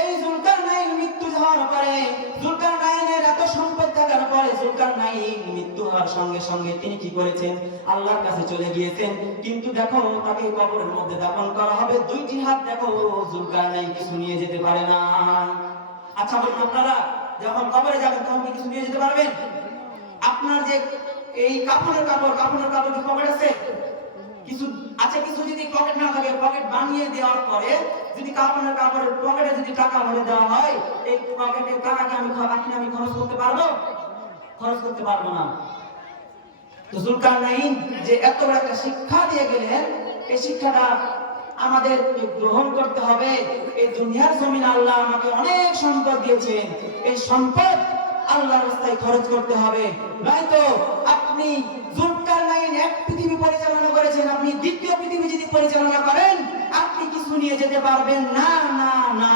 এই যুলকারনাইন মৃত্যু হওয়ার পরে, যুলকারনাইনের এত সম্পদ থাকার পরে যুলকারনাইন মৃত্যু হওয়ার সঙ্গে সঙ্গে তিনি কি করেছেন, আল্লাহর কাছে চলে গিয়েছেন। কিন্তু দেখো তাকে কবরের মধ্যে দাফন করা হবে, দুইটি হাত দেখো যুলকারনাইন কিছু নিয়ে যেতে পারে না। আচ্ছা বলুন, আপনারা যখন কবরে যাবেন তখন কি কিছু নিয়ে যেতে পারবেন? আপনার যে এই কাপড়ের কাপড় কি পকেট আছে? কিছু আছে, কিছু যদি পকেট না থাকে, পকেট বানিয়ে দেওয়ার পরে যদি কাপড়ের পকেটে যদি টাকা ভরে দেওয়া হয়, এই পকেটের টাকাকে আমি খরচ করতে পারবো? খরচ করতে পারবো না। তো যুলকারনাইন যে এত বড় একটা শিক্ষা দিয়ে গেলেন, এই শিক্ষাটা আমাদের গ্রহণ করতে হবে। এই দুনিয়ার জমিন আল্লাহ আমাকে অনেক সম্পদ দিয়েছেন, এই সম্পদ আল্লাহর রাস্তায় খরচ করতে হবে। নয়তো আপনি যুলকারনাইন এক পৃথিবী পরিচালনা করেছেন, আপনি দ্বিতীয় পৃথিবী যদি পরিচালনা করেন, আপনি কিছু নিয়ে যেতে পারবেন না, না, না।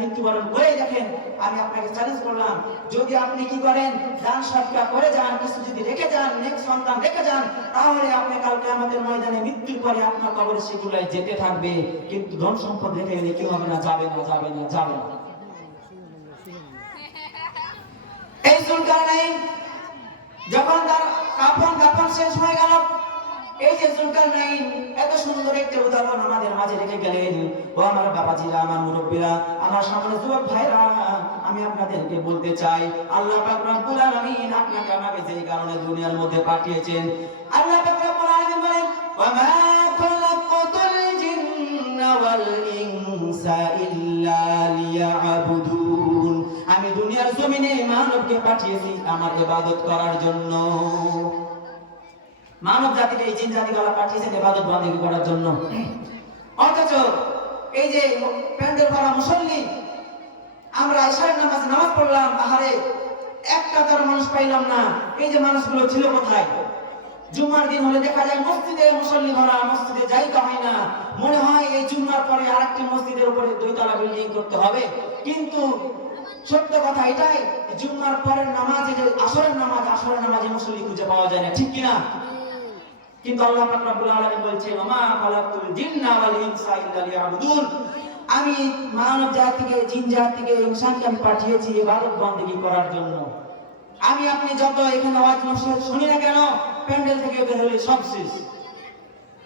মৃত্যুবরণ করে দেখেন, আমি আপনাকে চ্যালেঞ্জ করলাম, যদি আপনি কি করেন, দান সৎকার করে যান, কিছু যদি রেখে যান, নেক্সট সন্তান রেখে যান, তাহলে আপনি কালকে আমাদের ময়দানে মৃত্যুর পরে আপনার কবরে সেগুলাই যেতে থাকবে। কিন্তু ধন সম্পদ রেখে গেলে কি হবে না? যাবে না, যাবে না, যাবে না। এই যুলকারনাইন যখন তার কাফন শেষ হয়ে গেল, এই যে যুলকারনাইন এত সুন্দর একটা উদাহরণ আমাদের মাঝে রেখে গেলেন। ও আমার বাবাজিরা, আমার মুরব্বীরা, আমার সামনে যুবক ভাইরা, আমি আপনাদেরকে বলতে চাই, আল্লাহ পাক রব্বুল আলামিন আপনাকে আমাকে যেই কারণে দুনিয়ার মধ্যে পাঠিয়েছেন, আল্লাহ পাক রব্বুল আলামিন বলেন, ওয়া মা খালাকাতুল জিন্না ওয়াল ইনসা ইল্লা লিয়াবুদুন। আমি দুনিয়ার জমিনে মানবকে পাঠিয়েছি আমার ইবাদত করার জন্য। মানব জাতিকে, এই জিন জাতিকে আল্লাহ পাঠিয়েছেন ইবাদত বন্দেগী করার জন্য। অথচ এই যে প্যান্ডেল ভরা মুসল্লি, আমরা ইশারের নামাজ পড়লাম, আহারে এক কাতার মানুষ পাইলাম না। এই যে মানুষগুলো ছিল কোথায়? জুমার দিন হলে দেখা যায় মসজিদে মুসল্লি ভরা, মসজিদে জায়গা হয় না। মনে হয় এই জুমার পরে আরেকটি মসজিদের উপরে 2 তলা বিল্ডিং করতে হবে। কিন্তু সত্য কথা এটাই, জুমার পরের নামাজে যে আসরের নামাজে মুসল্লি খুঁজে পাওয়া যায় না। ঠিক কিনা? কিন্তু আল্লাহ পাক রব্বুল আলামিন বলছেন, ওমা খালাকতুল জিন্না ওয়াল ইনসা ইল্লা লিয়াবুদুন। আমি মানব জাতিকে, জিন জাতিকে, ইনসানকে আমি পাঠিয়েছি ইবাদত বন্দেগী করার জন্য। আমি আপনি যত এখানে ওয়াজ নসিহত শুনি না কেন, প্যান্ডেল থেকে বের হলে সব শেষ।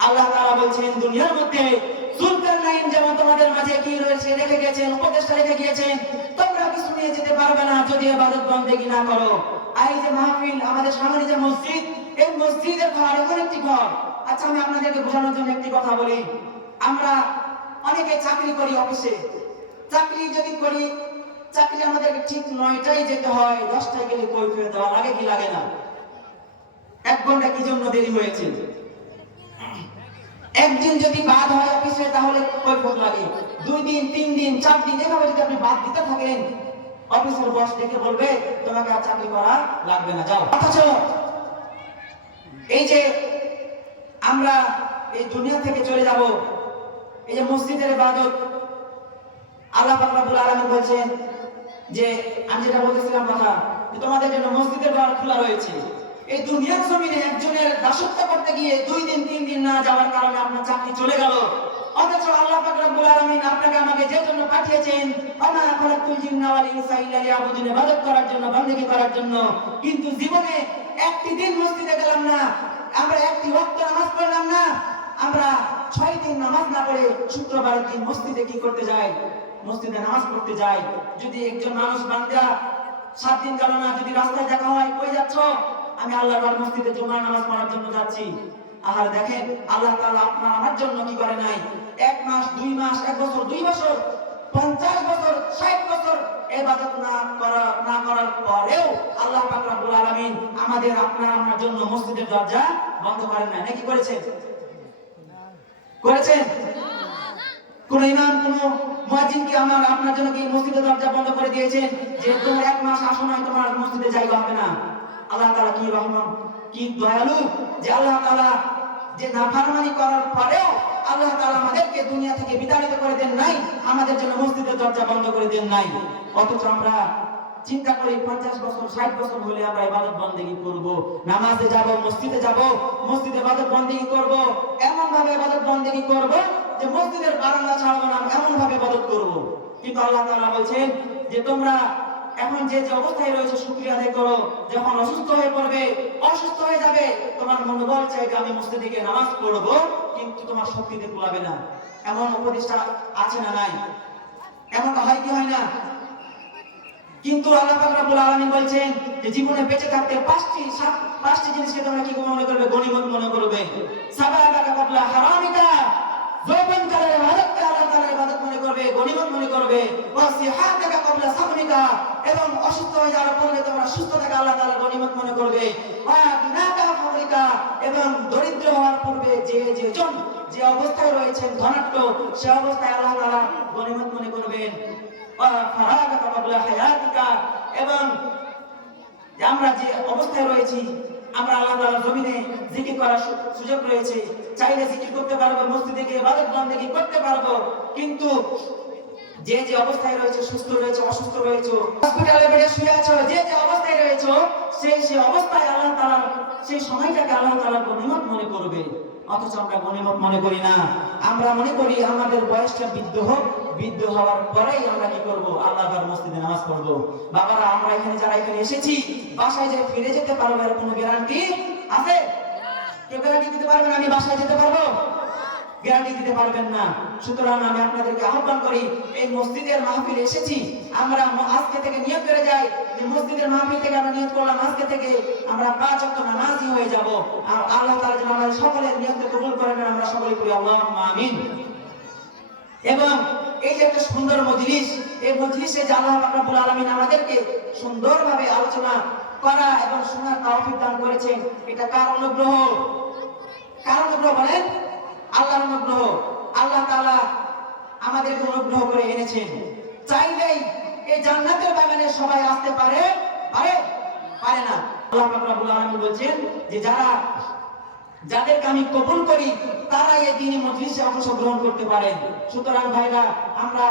আল্লাহ তাআলা বলছেন, দুনিয়ার মধ্যে যুলকারনাইন যেমন তোমাদের মাঝে কি রয়েছে রেখে গেছেন, উপদেশটা রেখে গিয়েছেন, তোমরা কিছু নিয়ে যেতে পারবে না যদি ইবাদত বন্দেগী না করো। এই যে মাহফিল, আমাদের সামনে যে মসজিদ, এই মসজিদের ঘর এমন একটি ঘর। আচ্ছা, আমি আপনাদেরকে বোঝানোর জন্য একটি কথা বলি। আমরা অনেকে চাকরি করি, অফিসে চাকরি যদি করি, চাকরি আমাদেরকে ঠিক 9টায় যেতে হয়, 10টায় গেলে কৈফিয়ত দেওয়া লাগে কি লাগে না? 1 ঘন্টা কি জন্য দেরি হয়েছে? একদিন যদি বাদ হয় অফিসে তাহলে কৈফিয়ত লাগে, 2 দিন 3 দিন 4 দিন এভাবে যদি আপনি বাদ দিতে থাকেন, অফিসের বস ডেকে বলবে তোমাকে আর চাকরি করা লাগবে না, যাও। অথচ এই যে আমরা এই দুনিয়া থেকে চলে যাব, এই যে মসজিদের ইবাদত, আল্লাহ পাক রব্বুল আলামিন বলেন যে আমি যেটা বলতেছিলাম কথা, তোমাদের জন্য মসজিদের দ্বার খোলা রয়েছে। এই দুনিয়ার জমিনে একজনের দাসত্ব করতে গিয়ে 2 দিন 3 দিন না যাওয়ার কারণে আপনার চাকরি চলে গেল, অথচ আল্লাহ পাক রব্বুল আলামিন আপনাকে আমাকে যে জন্য পাঠিয়েছেন, আমা খালাকুল জিন্না ওয়াল ইনসা ইল্লা লিয়াবুদুন, ইবাদত করার জন্য, বান্দেগী করার জন্য, কিন্তু জীবনে একটি দিন মসজিদে গেলাম না, আমরা একটি ওয়াক্ত নামাজ পড়লাম না, আমরা 6 দিন নামাজ না পড়ে শুক্রবারের দিন মসজিদে কি করতে যাই? মসজিদে নামাজ পড়তে যাই। যদি একজন মানুষ বান্দা 7 দিন গেল না, যদি রাস্তায় দেখা হয় কই যাচ্ছ? আমি আল্লাহর মসজিদে জুমার নামাজ পড়ার জন্য যাচ্ছি। আর দেখেন আল্লাহ তাআলা আপনার আমার জন্য কি করে নাই? 1 মাস 2 মাস 1 বছর 2 বছর 50 বছর 60 বছর ইবাদত না করার পরেও আল্লাহ পাক রব্বুল আলামিন আমাদের আপনার আমার জন্য মসজিদের দরজা বন্ধ করেন নাই, নাকি করেছেন? করেছেন? কোন ইমাম কোন মুয়াজ্জিন কি আমার আপনার জন্য কি মসজিদের দরজা বন্ধ করে দিয়েছেন যে তোমার 1 মাস আসো না তোমার মসজিদে যাইতে হবে না? আল্লাহ তাআলা কি রহমান, কি দয়ালু যে আল্লাহ তাআলা যে নাফরমানি করার পরেও আল্লাহ তাআলা আমাদেরকে দুনিয়া থেকে বিতাড়িত করে দেন নাই, আমাদের জন্য মসজিদের দরজা বন্ধ করে দেন নাই। অথচ আমরা চিন্তা করি 50 বছর 60 বছর হলে আমরা ইবাদত বন্দেগী করব, নামাজে যাব, মসজিদে যাব, মসজিদে ইবাদত বন্দেগী করব, এমন ভাবে ইবাদত বন্দেগী করব যে মসজিদের বারান্দা ছাড়বো না, এমন ভাবে ইবাদত করব। কিন্তু আল্লাহ তাআলা বলেন যে তোমরা এখন যে অবস্থায় রয়েছে শুকরিয়া আদায় করো, যখন অসুস্থ হয়ে পড়বে, অসুস্থ হয়ে যাবে, তোমার মনোবল চাইবে আমি মসজিদে গিয়ে নামাজ পড়ব, কিন্তু তোমার শক্তিতে কুলাবে না। এমন উপদেশটা আছে না নাই? এমনটা হয় কি হয় না? কিন্তু আল্লাহ পাক রব্বুল আলামিন বলেন যে জীবনে বেঁচে থাকতে পাঁচটি জিনিসকে তোমরা কি মনে করবে? গনিমত মনে করবে। সাবালাকা কাবলা হারামিকা, যৌবনকালের ইবাদতকে আল্লাহ তাআলার ইবাদত মনে করবে, গনিমত মনে করবে। ওয়াসিহাতাকা কাবলা সাকমিকা, এবং অসুস্থ হয়ে যাওয়ার পূর্বে তোমরা সুস্থতাকে আল্লাহ তাআলার গনিমত মনে করবে। ওয়া বিনাকা ফাকরিকা, এবং দরিদ্র হওয়ার পূর্বে যে অবস্থায় রয়েছেন ধনাঢ্য, সে অবস্থায় আল্লাহ তাআলা গনিমত মনে করবেন। এবং আমরা যে অবস্থায় রয়েছি, আমরা আল্লাহ তাআলার জমিনে জিকির করার সুযোগ রয়েছে, চাইলে জিকির করতে পারবো, মসজিদে গিয়ে ইবাদত বন্দেগী করতে পারবো, কিন্তু যে অবস্থায় রয়েছে, সুস্থ রয়েছে, অসুস্থ রয়েছে, হসপিটালে বেডে শুয়ে আছো, যে অবস্থায় রয়েছে, সেই অবস্থায় আল্লাহ তাআলা সেই সময়টাকে আল্লাহ তাআলা গনিমত মনে করবে। অথচ আমরা গনিমত মনে করি না। আমরা মনে করি আমাদের বয়সটা বৃদ্ধ হওয়ার পরেই আমরা কি করব? আল্লাহর মসজিদে নামাজ পড়ব। বাবারা, আমরা যারা এখানে এসেছি, বাসায় যে ফিরে যেতে পারবো এর কোনো গ্যারান্টি আছে? কেউ গ্যারান্টি দিতে পারবেন আমি বাসায় যেতে পারবো? গ্যারান্টি দিতে পারবেন না। সুতরাং আমি আপনাদেরকে আহ্বান করি, এই মসজিদের মাহফিলে এসেছি, আমরা আজকে থেকে নিয়ত করে যাই যে মসজিদের মাহফিল থেকে আমরা নিয়ত করলাম আজকে থেকে আমরা 5 ওয়াক্ত নামাজি হয়ে যাব। আর আল্লাহ তাআলা যেন আমাদের সকলের নিয়তকে কবুল করেন, আমরা সকলে করি আল্লাহুম্মা আমিন। এবং এই যে একটা সুন্দর মজলিস, এই মজলিসে যে আল্লাহ রাব্বুল আলামিন আমাদেরকে সুন্দরভাবে আলোচনা করা এবং শোনার তৌফিক দান করেছেন, এটা কার অনুগ্রহ? কার অনুগ্রহ বলেন? আল্লাহর অনুগ্রহ। আল্লাহ তাআলা আমাদেরকে অনুগ্রহ করে এনেছেন। চাইলেই এই জান্নাতের বাগানে সবাই আসতে পারে না। আল্লাহ পাক রব্বুল আলামিন বলেন যে যাদেরকে আমি কবুল করি তারা এই দ্বীনি মজলিসে অংশগ্রহণ করতে পারেন। সুতরাং ভাইরা, আমরা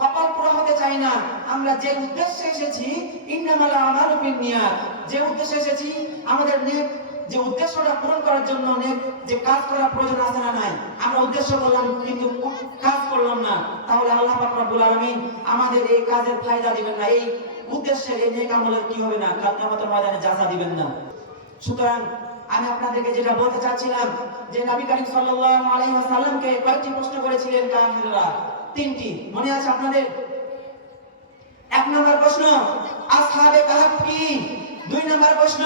কপাল পোড়া হতে চাই না। আমরা যে উদ্দেশ্যে এসেছি, ইন্নামাল আমালু বিন্নিয়াত, যে উদ্দেশ্যে এসেছি, আমাদের নেক যে উদ্দেশ্যটা পূরণ করার জন্য অনেক যে কাজ করার প্রয়োজন আছে না নাই? আমরা উদ্দেশ্য করলাম কিন্তু কাজ করলাম না, তাহলে আল্লাহ পাক রব্বুল আলামিন আমাদের এই কাজের ফায়দা দিবেন না, এই উদ্দেশ্যের এই নেক আমলের কি হবে না, কিয়ামতের ময়দানে জাযা দিবেন না। সুতরাং আমি আপনাদেরকে যেটা বলতে চাচ্ছিলাম যে নবী করিম সাল্লাল্লাহু আলাইহি ওয়াসাল্লামকে কয়েকটি প্রশ্ন করেছিলেন কাফিররা, 3টি মনে আছে আপনাদের? 1 নম্বর প্রশ্ন আসহাবে কাহফ কি, 2 নম্বর প্রশ্ন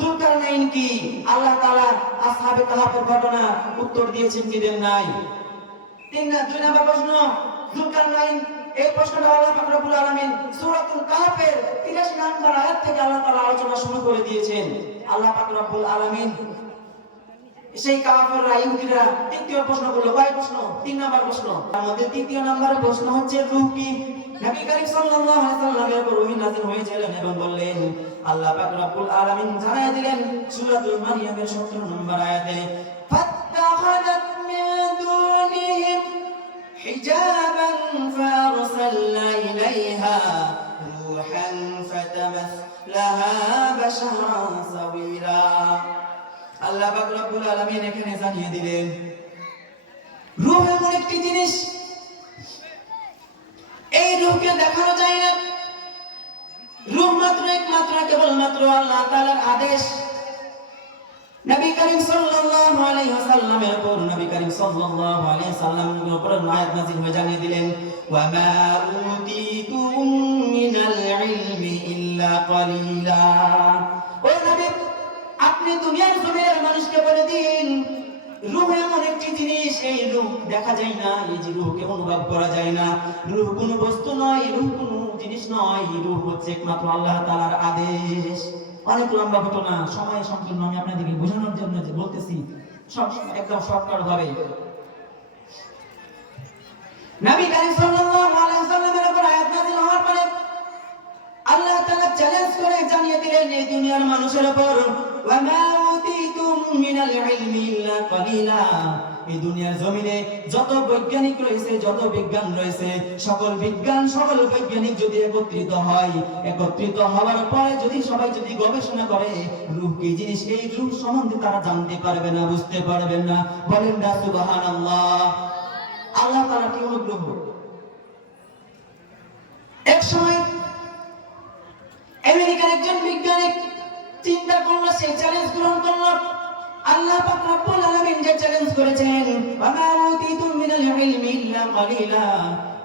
যুলকারনাইন কি। আল্লাহ তাআলা আসহাবে কাহফের ঘটনা উত্তর দিয়েছেন কি দেন নাই? 2 নম্বর প্রশ্ন যুলকারনাইন, এই প্রশ্নটা আল্লাহ পাক রব্বুল আলামিন সূরাতুল কাহফের 83 নম্বর আয়াত থেকে আল্লাহ তাআলা আলোচনা শুরু করে দিয়েছেন। আল্লাহ পাক রব্বুল আলামিন সেই কাফেররা ইহুদিরা তৃতীয় প্রশ্ন করলো। কয় প্রশ্ন? 3 নাম্বার প্রশ্ন। তার মধ্যে তৃতীয় নাম্বারের প্রশ্ন হচ্ছে রূহ কি? নবী করিম সাল্লাল্লাহু আলাইহি সাল্লামের উপর ওহী নাযিল হয়েছিলেন এবং বললেন, আল্লাহ পাক রব্বুল আলামিন জানায় দিলেন সূরাতুল মারইয়ামের 17 নম্বর আয়াতে, ফাত্তাখাযাত মিন দুনিহিম হিজাবান ফারসালনা ইলাইহা রূহান ফাতামাসলাহা বাশারান সাওয়ীরা। আল্লাহ পাক রব্বুল আলামিন এখানে জানিয়ে দিলেন রূহ এমন একটি জিনিস, এই রূহকে দেখানো যায় না। রূহ মাত্র একমাত্র কেবলমাত্র আল্লাহ তাআলার আদেশ। নবী করিম সাল্লাল্লাহু আলাইহি ওয়াসাল্লামের উপর নবী করিম সাল্লাল্লাহু আলাইহি ওয়াসাল্লামের উপর আয়াত নাযিল হয়ে জানিয়ে দিলেন, ওয়া মা উতীতুম মিনাল ইলমি ইল্লা কলিলা। ও নবী, আপনি দুনিয়ার জমিনের মানুষকে বলে দিন রূহ এমন একটি জিনিস, এই রূহ দেখা যায় না, এই যে রূহকে অনুভব করা যায় না। রূহ কোনো বস্তু নয়, রূহ কোনো জিনিস নয়, রূহ হচ্ছে একমাত্র আল্লাহ তাআলার আদেশ। অনেক লম্বা ঘটনা, সময় সংকীর্ণ, আমি আপনাদেরকে বোঝানোর জন্য যে বলতেছি সব একদম শর্টকাট ভাবে। নবী করিম সাল্লাল্লাহু আলাইহি ওয়াসাল্লামের উপর আয়াত নাযিল হওয়ার পরে আল্লাহ তাআলা চ্যালেঞ্জ করে জানিয়ে দিলেন এই দুনিয়ার মানুষের উপর, ওয়া মা উতীতুম মিনাল ইলমি ইল্লা কলিলা। এই দুনিয়ার জমিনে যত বৈজ্ঞানিক রয়েছে, যত বিজ্ঞান রয়েছে, সকল বিজ্ঞান সকল বৈজ্ঞানিক যদি একত্রিত হয়, একত্রিত হওয়ার পরে যদি সবাই যদি গবেষণা করে রূহ কি জিনিস, এই রূহ সম্বন্ধে তারা জানতে পারবে না, বুঝতে পারবেন না। বলেন না সুবহানাল্লাহ। আল্লাহ তাআলা কি অনুগ্রহ। এক সময় আমেরিকার একজন বিজ্ঞানী চিন্তা করলো, সে চ্যালেঞ্জ গ্রহণ করলো। আল্লাহ পাক রব্বুল আলামিন যে চ্যালেঞ্জ করেছেন, ওয়া মা উতীতুম মিনাল ইলমি ইল্লা কলিলা।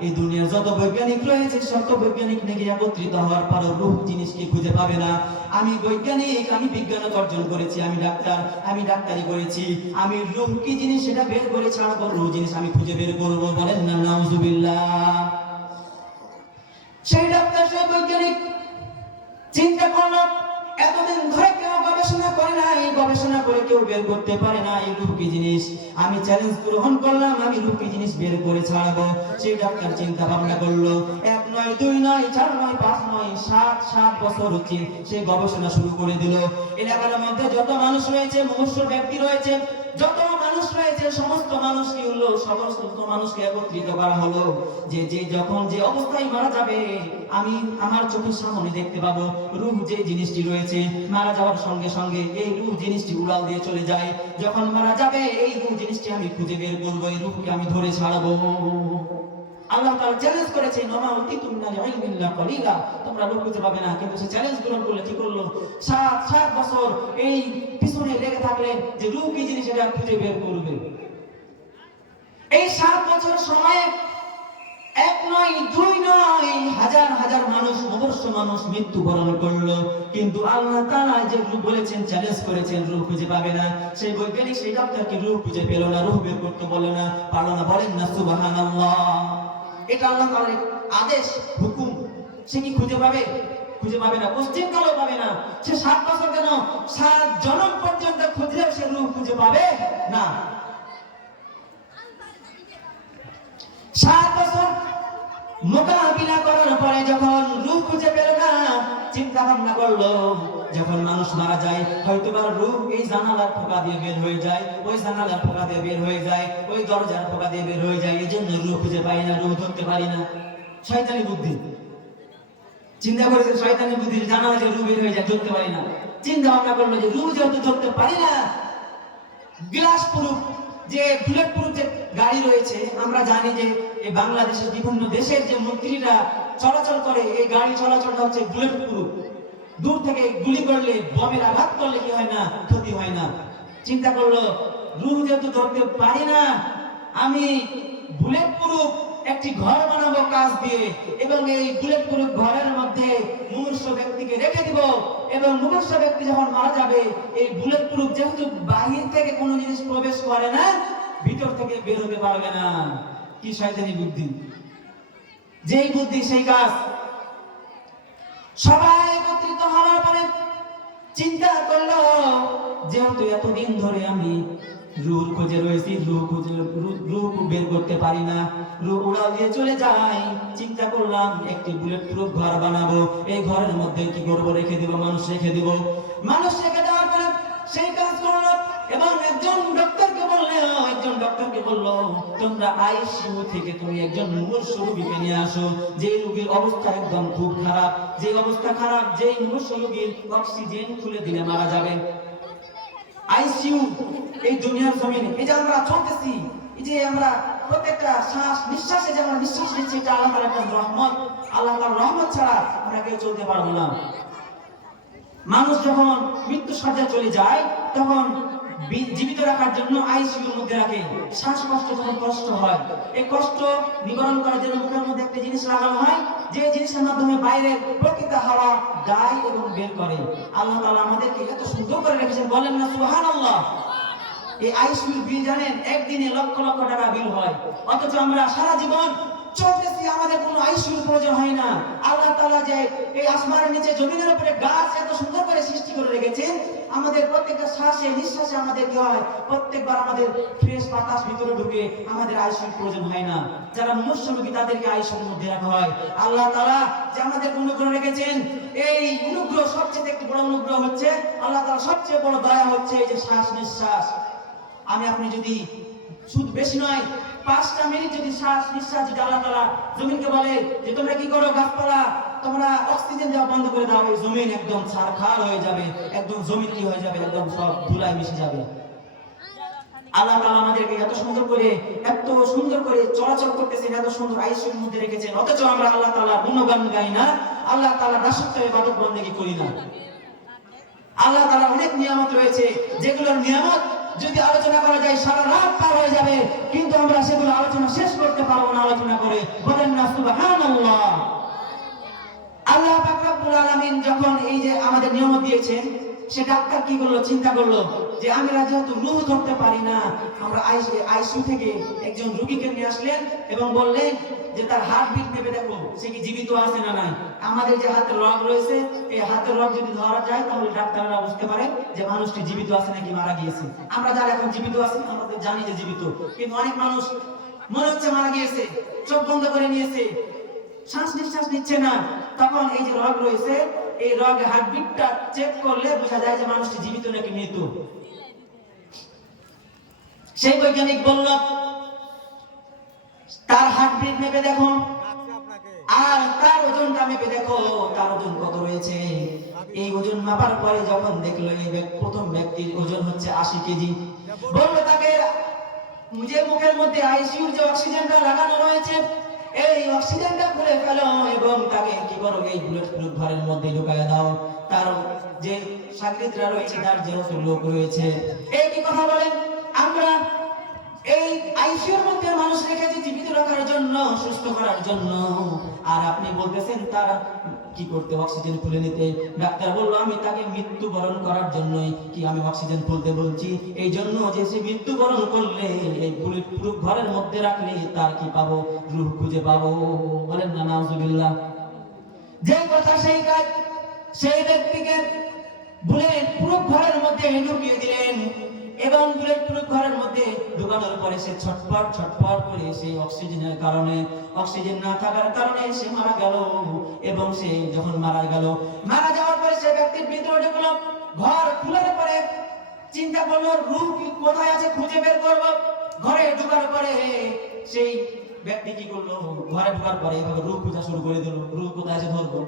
এই দুনিয়ার যত বৈজ্ঞানিক রয়েছে, সব বৈজ্ঞানিক নাকি একত্রিত হওয়ার পর রূহ জিনিসকে খুঁজে পাবে না। আমি বৈজ্ঞানিক, আমি বিজ্ঞান অর্জন করেছি, আমি ডাক্তার, আমি ডাক্তারি করেছি, আমি রূহ কি জিনিস সেটা বের করে ছাড়বো, রূহ জিনিস আমি খুঁজে বের করব। বলেন না নাউজুবিল্লাহ। সেই ডাক্তার, সেই বৈজ্ঞানিক চিন্তা করলো, এতদিন ধরে কেউ গবেষণা করে না, এই গবেষণা করে কেউ বের করতে পারে না এই রূহ কি জিনিস। আমি চ্যালেঞ্জ গ্রহণ করলাম, আমি রূহ কি জিনিস বের করে ছাড়বো। সেই ডাক্তার চিন্তা ভাবনা করলো, 1 নয় 2 নয় 4 নয় 5 নয় 7 বছর হচ্ছে সে গবেষণা শুরু করে দিল। এলাকার মধ্যে যত মানুষ রয়েছে, মুমূর্ষু ব্যক্তি রয়েছে, যত মানুষ রয়েছে, সমস্ত মানুষ কি হলো, সমস্ত মানুষকে একত্রিত করা হলো যে যে যখন যে অবস্থায় মারা যাবে আমি আমার চোখের সামনে দেখতে পাবো রূহ যে জিনিসটি রয়েছে, মারা যাওয়ার সঙ্গে সঙ্গে এই রূহ জিনিসটি উড়াল দিয়ে চলে যায়। যখন মারা যাবে এই রূহ জিনিসটি আমি খুঁজে বের করবো, এই রূহকে আমি ধরে ছাড়বো। আল্লাহ তাআলা চ্যালেঞ্জ করেছে, ওয়া উতীতুম মিনাল ইলমি ইল্লা কলিলা। তোমরা রূহ খুঁজে পাবে না, কিন্তু সে চ্যালেঞ্জ গ্রহণ করলে কি করলো, 7 বছর এই পিছনে লেগে থাকলেন যে রূহ কি জিনিস এটা খুঁজে বের করবে। এই 7 বছর সময়ে 1 নয় 2 নয় হাজার হাজার মানুষ, মুমূর্ষু মানুষ মৃত্যুবরণ করলো, কিন্তু আল্লাহ তাআলা যে রূহ বলেছেন, চ্যালেঞ্জ করেছেন রূহ খুঁজে পাবে না, সেই বৈজ্ঞানিক সেই ডাক্তারকে রূহ খুঁজে পেল না, রূহ বের করতে বলে না, পারলো না। বলেন না সুবহানাল্লাহ। এটা আল্লাহ তাআলার আদেশ, হুকুম। সে কি খুঁজে পাবে? খুঁজে পাবে না, পশ্চিম কালো পাবে না। সে 7 বছর কেন 7 জনম পর্যন্ত খুঁজলেও সে রূহ খুঁজে পাবে না। 7 বছর মোকাবিলা করার পরে যখন রূহ খুঁজে পেল না, চিন্তা ভাবনা করলো যখন মানুষ মারা যায় হয়তো বা রূহ এই জানালার ফোঁকা দিয়ে বের হয়ে যায়, ওই জানালার ফোঁকা দিয়ে বের হয়ে যায়, ওই দরজার ফোঁকা দিয়ে বের হয়ে যায়, এজন্য রূহ খুঁজে পাই না, রূহ ধরতে পারি না। শয়তানি বুদ্ধি। চিন্তা করেছে শয়তানি বুদ্ধি, জানালা যে রূহ বের হয়ে যায়, ধরতে পারি না। চিন্তা ভাবনা করলো যে রূহ যেহেতু ধরতে পারি না, গ্লাস প্রুফ যে বুলেট প্রুফ যে গাড়ি রয়েছে, আমরা জানি যে এই বাংলাদেশের বিভিন্ন দেশের যে মন্ত্রীরা চলাচল করে, এই গাড়ি চলাচলটা হচ্ছে বুলেট প্রুফ। দূর থেকে গুলি করলে, বোমের আঘাত করলে কি হয় না, ক্ষতি হয় না। চিন্তা করলো রূহ যেহেতু ধরতে পারি না, আমি বুলেট প্রুফ একটি ঘর বানাবো কাঁচ দিয়ে, এবং এই বুলেট প্রুফ ঘরের মধ্যে মুমূর্ষু ব্যক্তিকে রেখে দিব, এবং মুমূর্ষু ব্যক্তি যখন মারা যাবে এই বুলেট প্রুফ যেহেতু বাহির থেকে কোনো জিনিস প্রবেশ করে না, ভিতর থেকে বের হতে পারবে না। কি শয়তানি বুদ্ধি! যেই বুদ্ধি সেই কাজ। সবাই একত্রিত হওয়ার পরে চিন্তা করলো যেহেতু এতদিন ধরে আমি রুহ খুঁজে রয়েছি, রুহ বের করতে পারি না, রুহ উড়াল দিয়ে চলে যায়। চিন্তা করলাম একটি বুলেট প্রুফ ঘর বানাবো, এই ঘরের মধ্যে কি করবো, রেখে দিব, মানুষ রেখে দিব। মানুষ রেখে দেওয়ার পরে সেই কাজ করলো এবং একজন ডক্টরকে বললো তোমরা আইসিইউ থেকে তুমি একজন মুমূর্ষ রোগীকে নিয়ে আসো, যে রোগীর অবস্থা একদম খুব খারাপ, যে অবস্থা খারাপ, যে মুমূর্ষ রোগীর অক্সিজেন খুলে দিলে মারা যাবে। আইসিইউ এই দুনিয়ার জমিনে, এই যে আমরা চলতেছি, এই যে আমরা প্রত্যেকটা শ্বাস নিঃশ্বাসে যে আমরা নিঃশ্বাস নিচ্ছি, এটা আল্লাহ তাআলার একটা রহমত। আল্লাহ তাআলার রহমত ছাড়া আমরা কেউ চলতে পারবো না। মানুষ যখন মৃত্যু সজ্জায় চলে যায় তখন জীবিত রাখার জন্য আইসিইউর মধ্যে রাখে। শ্বাসকষ্ট যখন কষ্ট হয়, এই কষ্ট নিবারণ করার জন্য মুখের মধ্যে একটা জিনিস লাগানো হয়, যে জিনিসের মাধ্যমে বাইরের প্রকৃত হাওয়া গায় এবং বের করে। আল্লাহ তাআলা আমাদেরকে এত সুন্দর করে রেখেছেন, বলেন না সুবহানাল্লাহ। এই আইসিইউ বিল জানেন একদিনে লক্ষ লক্ষ টাকা বিল হয়, অথচ আমরা সারা জীবন চলতেছি, আমাদের কোনো আইসিইউর প্রয়োজন হয় না। আল্লাহ তাআলা যে এই আসমানের নিচে জমিনের উপরে গাছ এত সুন্দর করে সৃষ্টি করে রেখেছেন, আমাদের প্রত্যেকটা শ্বাসে নিঃশ্বাসে আমাদের কি হয়, প্রত্যেকবার আমাদের ফ্রেশ বাতাস ভিতরে ঢুকে, আমাদের আইসিইউর প্রয়োজন হয় না। যারা মুমূর্ষু রোগী তাদেরকে আইসিইউর মধ্যে রাখা হয়। আল্লাহ তাআলা যে আমাদের অনুগ্রহ রেখেছেন, এই অনুগ্রহ সবচেয়ে একটি বড় অনুগ্রহ হচ্ছে, আল্লাহ তাআলা সবচেয়ে বড় দয়া হচ্ছে এই যে শ্বাস নিঃশ্বাস। আমি আপনি যদি শুধু বেশি নয় 5টা মিনিট যদি শ্বাস নিঃশ্বাস যদি আল্লাহ তাআলা জমিনকে বলে যে তোমরা কি করো, গাছপালা তোমরা অক্সিজেন দেওয়া বন্ধ করে দাও, এই জমিন একদম ছারখার হয়ে যাবে, একদম জমিন কি হয়ে যাবে, একদম সব ধুলায় মিশে যাবে। আল্লাহ তাআলা আমাদেরকে এত সুন্দর করে চলাচল করতেছেন, এত সুন্দর আইসিইউর মধ্যে রেখেছেন, অথচ আমরা আল্লাহ তাআলার গুণগান গাই না, আল্লাহ তাআলার দাসত্ব ইবাদত বন্দেগী করি না। আল্লাহ তাআলার অনেক নিয়ামত রয়েছে, যেগুলোর নিয়ামত যদি আলোচনা করা যায় সারা রাত পার হয়ে যাবে, কিন্তু আমরা সেগুলো আলোচনা শেষ করতে পারবো না আলোচনা করে, বলেন না সুবহানাল্লাহ। আল্লাহ পাক রব্বুল আলামিন যখন এই যে আমাদের নিয়ামত দিয়েছেন, সে ডাক্তার কি করলো, চিন্তা করলো যে আমি যেহেতু রূহ ধরতে পারি না, আমরা আইসিইউ থেকে একজন রোগীকে নিয়ে আসলেন এবং বললেন যে তার হার্টবিট মেপে দেখো সে কি জীবিত আছে না নাই। আমাদের যে হাতের রগ রয়েছে, এই হাতের রগ যদি ধরা যায় তাহলে ডাক্তাররা বুঝতে পারে যে মানুষটি জীবিত আছে নাকি মারা গিয়েছে। আমরা যারা এখন জীবিত আছি আমরা তো জানি যে জীবিত, কিন্তু অনেক মানুষ মনে হচ্ছে মারা গিয়েছে, চোখ বন্ধ করে নিয়েছে, শ্বাস নিঃশ্বাস নিচ্ছে না। তখন এই যে রগ রয়েছে, এই রগ হার্টবিটটা চেক করলে বোঝা যায় যে মানুষটি জীবিত নাকি মৃত। সেই বৈজ্ঞানিক বলল তার হার্টবিট মেপে দেখো আর তার ওজনটা মেপে দেখো, তার ওজন কত রয়েছে। এই ওজন মাপার পরে যখন দেখলো এই প্রথম ব্যক্তির ওজন হচ্ছে 80 কেজি, বলল তাকে যে মুখের মধ্যে আইসিইউর যে অক্সিজেনটা লাগানো রয়েছে, এই অক্সিজেনটা খুলে ফেলো এবং তাকে কি করো, এই বুলেট প্রুফ ঘরের মধ্যে ঢুকাইয়া দাও। তার যে সাগরিদরা রয়েছে, তার যে লোক রয়েছে, এই কি কথা বলেন, আমরা এই আইসিইউর মধ্যে মানুষ রেখেছি জীবিত রাখার জন্য, সুস্থ করার জন্য, আর আপনি বলতেছেন তার কি করতে, অক্সিজেন খুলে নিতে। ডাক্তার বললো আমি তাকে মৃত্যুবরণ করার জন্যই কি আমি অক্সিজেন খুলতে বলছি, এই জন্য যে সে মৃত্যুবরণ করলে এই বুলেট প্রুফ ঘরের মধ্যে রাখলে তার কি পাবো, রূহ খুঁজে পাবো। বলেন না নাউজুবিল্লাহ। যে কথা সেই কাজ, সেই ব্যক্তিকে বুলেট প্রুফ ঘরের মধ্যে ঢুকিয়ে দিলেন এবং বুলেট প্রুফ ঘরের মধ্যে ঢোকানোর পরে সে ছটফট করে সেই অক্সিজেনের কারণে, অক্সিজেন না থাকার কারণে সে মারা গেল। এবং সে যখন মারা যাওয়ার পরে সে ব্যক্তির ভিতরে ঢুকলো, ঘর খোলার পরে চিন্তা করলো রূহ কোথায় আছে খুঁজে বের করবো। ঘরে ঢোকার পরে সেই ব্যক্তি কি করলো, ঘরে ঢোকার পরে এভাবে রূহ খোঁজা শুরু করে দিল, রূহ কোথায় আছে ধরবো।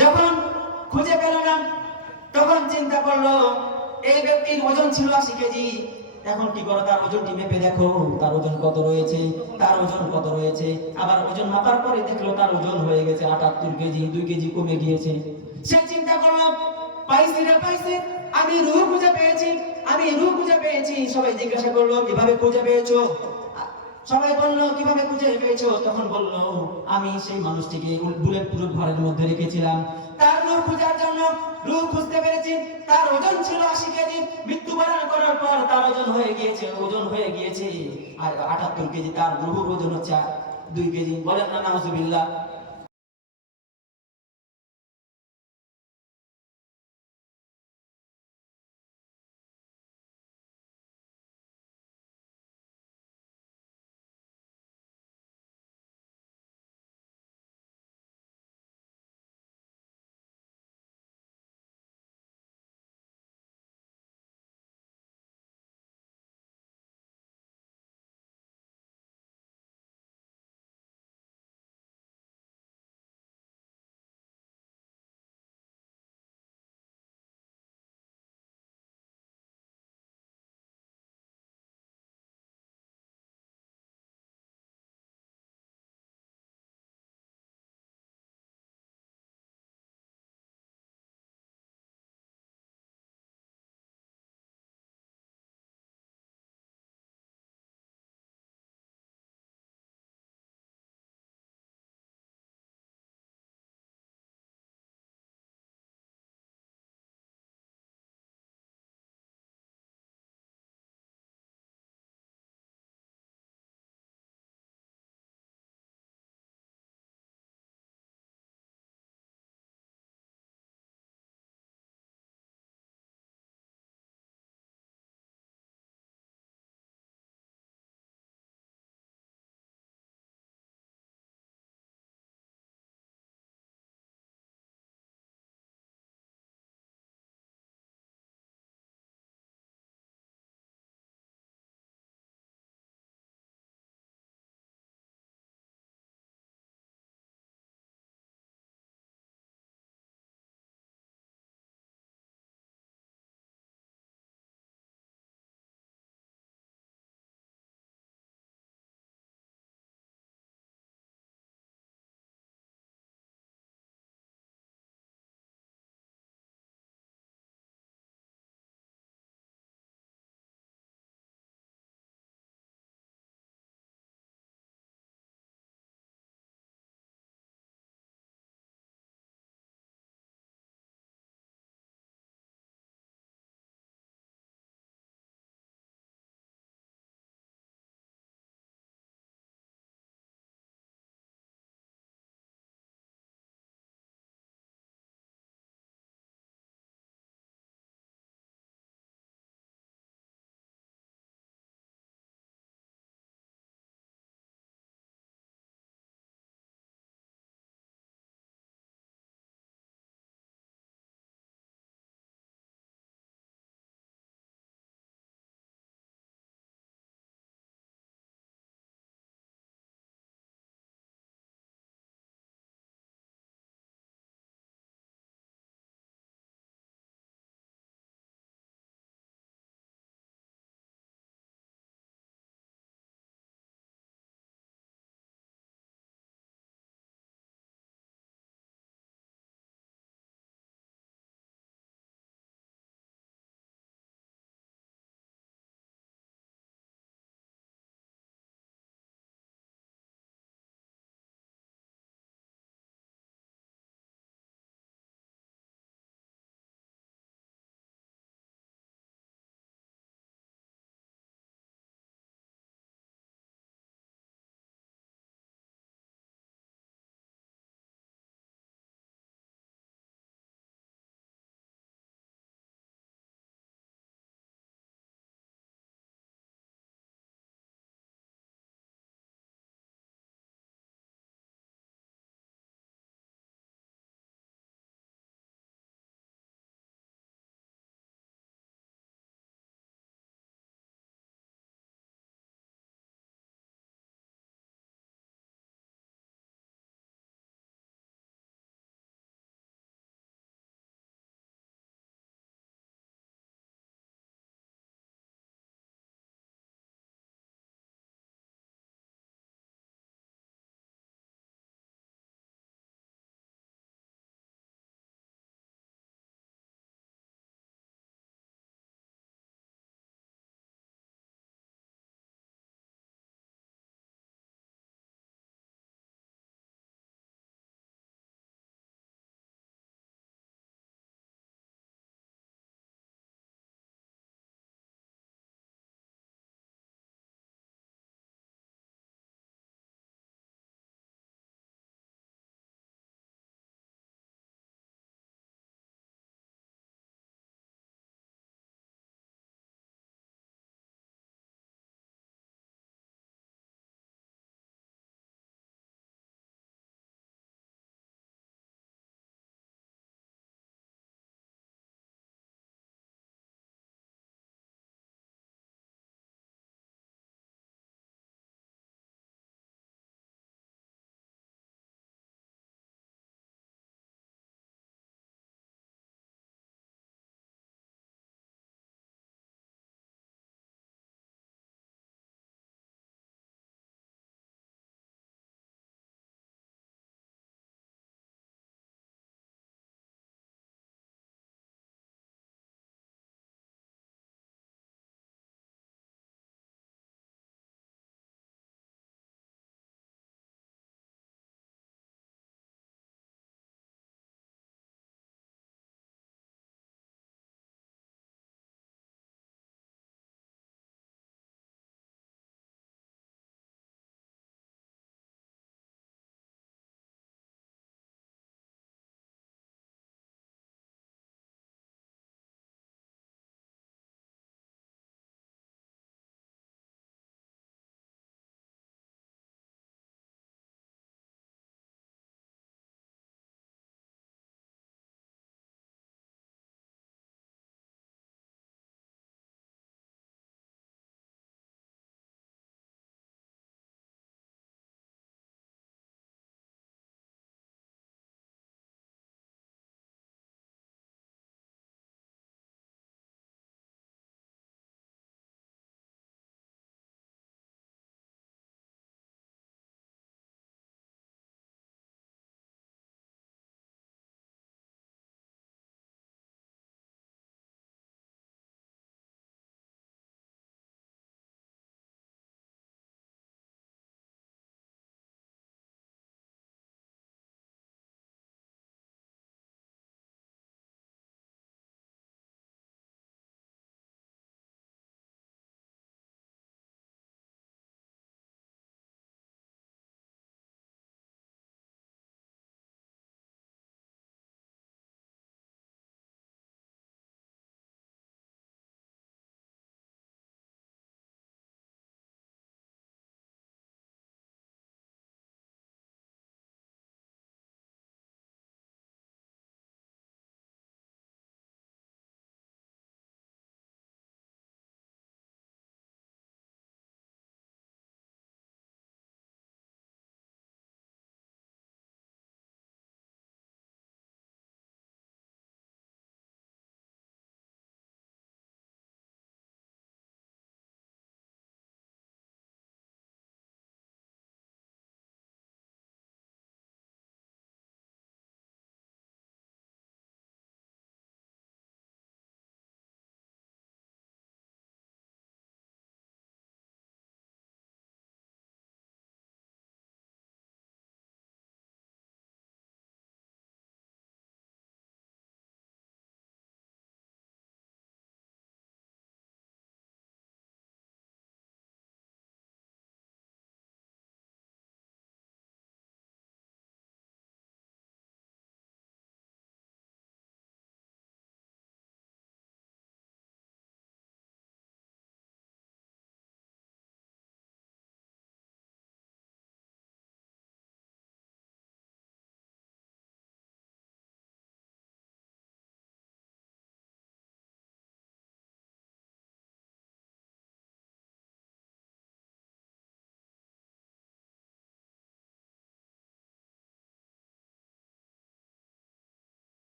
যখন খুঁজে পেল না তখন চিন্তা করলো এই ব্যক্তির ওজন ছিল 80 কেজি, এখন কি করো, তার ওজনটি মেপে দেখো তার ওজন কত রয়েছে, তার ওজন কত রয়েছে। আবার ওজন মাপার পরে দেখলো তার ওজন হয়ে গেছে 78 কেজি, 2 কেজি কমে গিয়েছে। সে চিন্তা করলো পাইছি, আমি রূহ খুঁজে পেয়েছি। সবাই জিজ্ঞাসা করলো কিভাবে খুঁজে পেয়েছো, সবাই বললো কিভাবে খুঁজে পেয়েছো। তখন বললো আমি সেই মানুষটিকে বুলেট প্রুফ ঘরের মধ্যে রেখেছিলাম, তার রূহ খোঁজার জন্য রূহ খুঁজতে পেরেছি। তার ওজন ছিল 80 কেজি, মৃত্যুবরণ করার পর তার ওজন হয়ে গিয়েছে 78 কেজি, তার রূহের ওজন হচ্ছে 2 কেজি। বলেন না নাউজুবিল্লাহ।